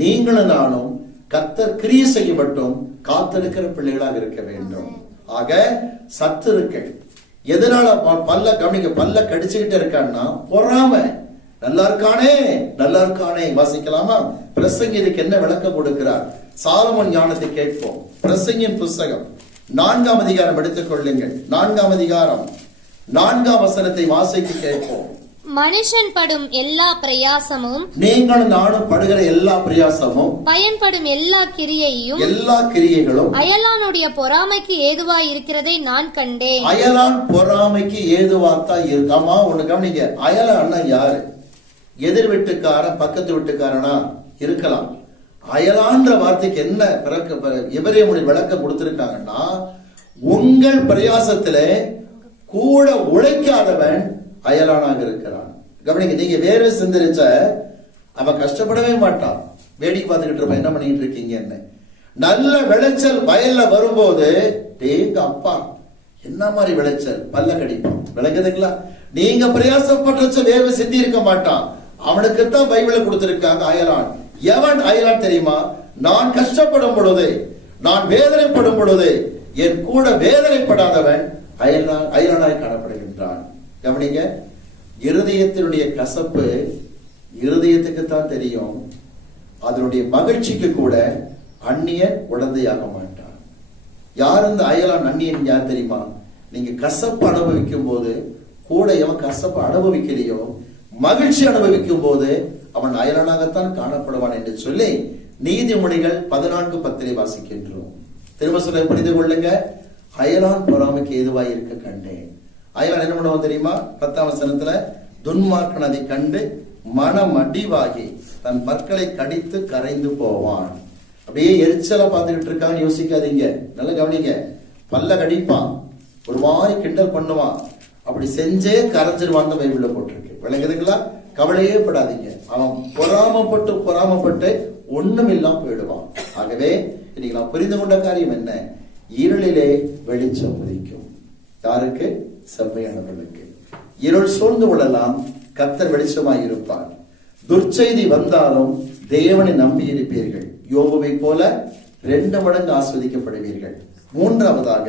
நீங்களும் நானும் கர்த்தர் கிரியை செய்ய மட்டும் காத்திருக்கிற பிள்ளைகளாக இருக்க வேண்டும். ஆக சத்துருக்கள் எதனால பல்ல கவனிக்க பல்ல கடிச்சுக்கிட்டு இருக்கான்னா பொறாமை. நல்லா இருக்கானே நல்லா இருக்கானே. வாசிக்கலாமா? பிரசங்கி இதுக்கு என்ன விளக்கம் கொடுக்கிறார்? சாலமோன் ஞானத்தை கேட்போம். பிரசங்கின் புஸ்தகம் 4ஆம் அதிகாரம் எடுத்துக் கொள்ளுங்கள். 4ஆம் அதிகாரம் 4ஆம் வசனத்தை வாசித்து கேட்போம். மனுஷன் படும் எல்லா பிரயாசமும், நீங்களும் நானும் படுகிற எல்லா பிரயாசமும், பயன்படும் எல்லா கிரியைகளும் அயலானுடைய பொறாமைக்கு ஏதுவாய் இருக்கிறதை நான் கண்டேன். அயலான் பொறாமைக்கு ஏதுவாத்தான் இருக்காமா. ஒண்ணு கவனிங்க, அயலான்னா யாரு? எதிர் வீட்டுக்காரன், பக்கத்து வீட்டுக்காரனா இருக்கலாம். அயலான்ற வார்த்தைக்கு என்ன எபிரேய மொழி விளக்கம் கொடுத்திருக்காங்கன்னா, உங்கள் பிரயாசத்திலே கூட உழைக்காதவன் அயலானாக இருக்கிறான். கவனிங்க, நீங்க வேர்வை சிந்தரிச்ச அவன் கஷ்டப்படவே மாட்டான், வேடிக்கை பார்த்துக்கிட்டு இருப்பான் என்ன பண்ணிட்டு இருக்கீங்க என்ன. நல்ல விளைச்சல் வயல்ல வரும்போது எங்க அப்பா என்ன மாதிரி விளைச்சல் பல்ல கடிப்பான். விளங்குதுங்களா? நீங்க பிரயாசப்பட்ட வேர்வை சிந்தி இருக்க மாட்டான். அவனுக்குத்தான் பைபிள கொடுத்திருக்காங்க அயலான். எவன் அயலான் தெரியுமா? நான் கஷ்டப்படும் பொழுது, நான் வேதனைப்படும் பொழுது என் கூட வேதனைப்படாதவன் அயலானாய் காணப்படுகின்றான். கவனிங்க, இருதயத்தினுடைய கசப்பு இருதயத்துக்கு தான் தெரியும். அதனுடைய மகிழ்ச்சிக்கு கூட அந்நியன் உடந்தையாக மாட்டான். யார் அந்த அயலான் அந்நியன் யார் தெரியுமா? நீங்க கசப்பு அனுபவிக்கும் போது கூட எவன் கசப்பு அனுபவிக்கலையோ, மகிழ்ச்சி அனுபவிக்கும் போது அவன் அயலானாகத்தான் காணப்படுவான் என்று சொல்லி நீதிமொழிகள் 14:10 வாசிக்கின்றோம். திரும்ப சொல்ல புரிந்து கொள்ளுங்க. அயலான் பொறாமைக்கு ஏதுவாய் இருக்க கண்டேன். அயலான் என்ன பண்ணுவான் தெரியுமா? 10ஆம் வசனத்துல, துன்மார்க்கன் அதை கண்டு மனம் அடிவாகி தன் பற்களை கடித்து கரைந்து போவான். அப்படியே எரிச்சலா பார்த்துக்கிட்டு இருக்கான்னு யோசிக்காதீங்க, நல்லா கவனிங்க. பல்ல கடிப்பான், ஒரு மாதிரி கிண்டல் பண்ணுவான், அப்படி செஞ்சே கரைஞ்சிருவான்னு பைபிள்ல போட்டிருக்கு. விளங்குதுங்களா? கவலையே படாதீங்க. அவன் பொறாமப்பட்டு ஒண்ணும் இல்லாம போயிடுவான். ஆகவே இன்னைக்கு நான் புரிந்து கொண்ட காரியம் என்ன? இருளிலே வெளிச்சம் உதிக்கும். யாருக்கு? செம்மையானவர்களுக்கு. இருள் சூழ்ந்து கொள்ளலாம், கர்த்தர் வெளிச்சமாய் இருப்பார். துர்ச்செய்தி வந்தாலும் தேவனை நம்பி இருப்பீர்கள், யோபுவை போல 2 மடங்கு ஆஸ்வதிக்கப்படுவீர்கள். 3ஆவதாக,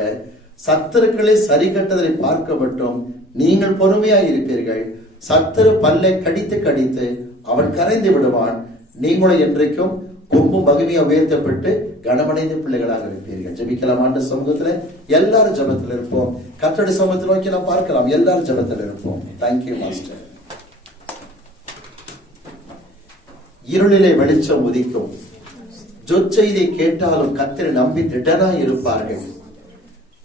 சத்துருக்களை சரி கட்டுதலை பார்க்க மட்டும் நீங்கள் பொறுமையாய் இருப்பீர்கள். சத்துரு பல்லை கடித்து கடித்து அவன் கரைந்து விடுவான். நீங்களும் என்றைக்கும் கொம்பும் மகிமையா உயர்த்தப்பட்டு கனமடைந்த பிள்ளைகளாக இருப்பீர்கள். ஜெபிக்கலாம். ஆண்டு சமூகத்துல எல்லாரும் ஜெபத்தில் இருப்போம். கர்த்தருடைய சமூகத்தை நோக்கி நாம் பார்க்கலாம். எல்லாரும் ஜெபத்தில் இருப்போம். Thank you master. இருளிலே வெளிச்சம் உதிக்கும். சொற்செய்தியை கேட்டாலும் கர்த்தரை நம்பி திடனாய் இருப்பார்கள்.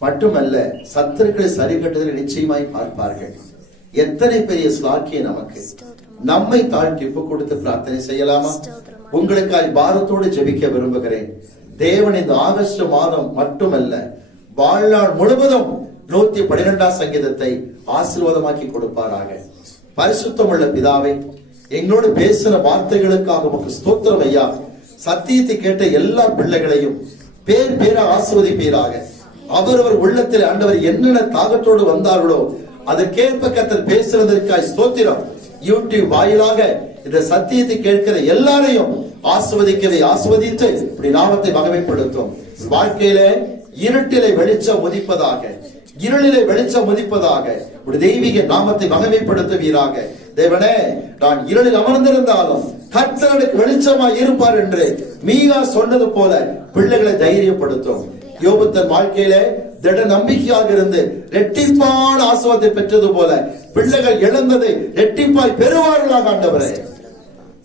மட்டுமல்ல, சத்துருக்களை சரி கட்டுதலை நிச்சயமாய் பார்ப்பார்கள். எத்தனை பெரிய ஸ்லாக்கியம் நமக்கு. நம்மை தாழ்த்தி ஒப்பு கொடுத்து பிரார்த்தனை செய்யலாமா? உங்களுக்காய் பாரத்தோடு ஜெபிக்க விரும்புகிறேன். தேவன் இந்த ஆகஸ்ட் மாதம் மட்டுமல்ல, வாழ்நாள் முழுவதும் 112ஆம் சங்கீதத்தை ஆசீர்வாதமாக்கி கொடுப்பாராக. பரிசுத்தமுள்ள பிதாவே, எங்களோடு பேசின வார்த்தைகளுக்காக உமக்கு ஸ்தோத்திரம் ஐயா. சத்தியத்தை கேட்ட எல்லா பிள்ளைகளையும் பேர் பேரா ஆசீர்வதிப்பீராக. அவரவர் உள்ளத்தில் ஆண்டவர் என்னென்ன தாகத்தோடு வந்தார்களோ அதற்கேற்ப கர்த்தர் பேசுறதற்காய் ஸ்தோத்திரம். யூடியூப் வாயிலாக இந்த சத்தியத்தை கேட்கிற எல்லாரையும் ஆசீர்வதித்து இப்படி நாமத்தை மகிமைப்படுத்தும். வாழ்க்கையில இருட்டிலே வெளிச்சம் உதிப்பதாக, இருளிலே வெளிச்சம் உதிப்பதாக இப்படி தெய்வீக நாமத்தை மகிமைப்படுத்துவீராக. தேவனே, நான் இருளில் அமர்ந்திருந்தாலும் கர்த்தருக்கு வெளிச்சமாய் இருப்பார் என்று மீகா சொன்னது போல பிள்ளைகளை தைரியப்படுத்தும். யோபு தன் வாழ்க்கையில திட நம்பிக்கையாக இருந்து ரெட்டிப்பான ஆசீர்வாதத்தை பெற்றது போல பிள்ளைகள் இழந்ததை ரெட்டிப்பாய் பெறுவார்களாக ஆண்டவரே.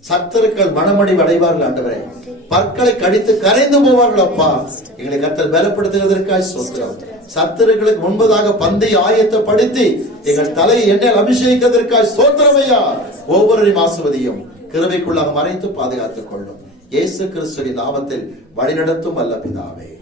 சத்துருக்கள் மனமடி அடைவார்கள் ஆண்டவரே. பற்களை கடித்து கரைந்து போவார்கள் அப்பா. எங்களை கர்த்தர் பலப்படுத்துவதற்காக ஸ்தோத்திரம். சத்துருக்களுக்கு முன்பதாக பந்தை ஆயத்தப்படுத்தி எங்கள் தலையை எண்ணெயால் அபிஷேகிக்கிறதற்காக ஸ்தோத்திரம் ஐயா. ஒவ்வொருவரையும் ஆசீர்வதியும், கிருபைக்குள்ளாக மறைத்து பாதுகாத்துக் கொள்ளும். இயேசு கிறிஸ்துவின் நாமத்தில் வழிநடத்தும் அல்ல பிதாவே.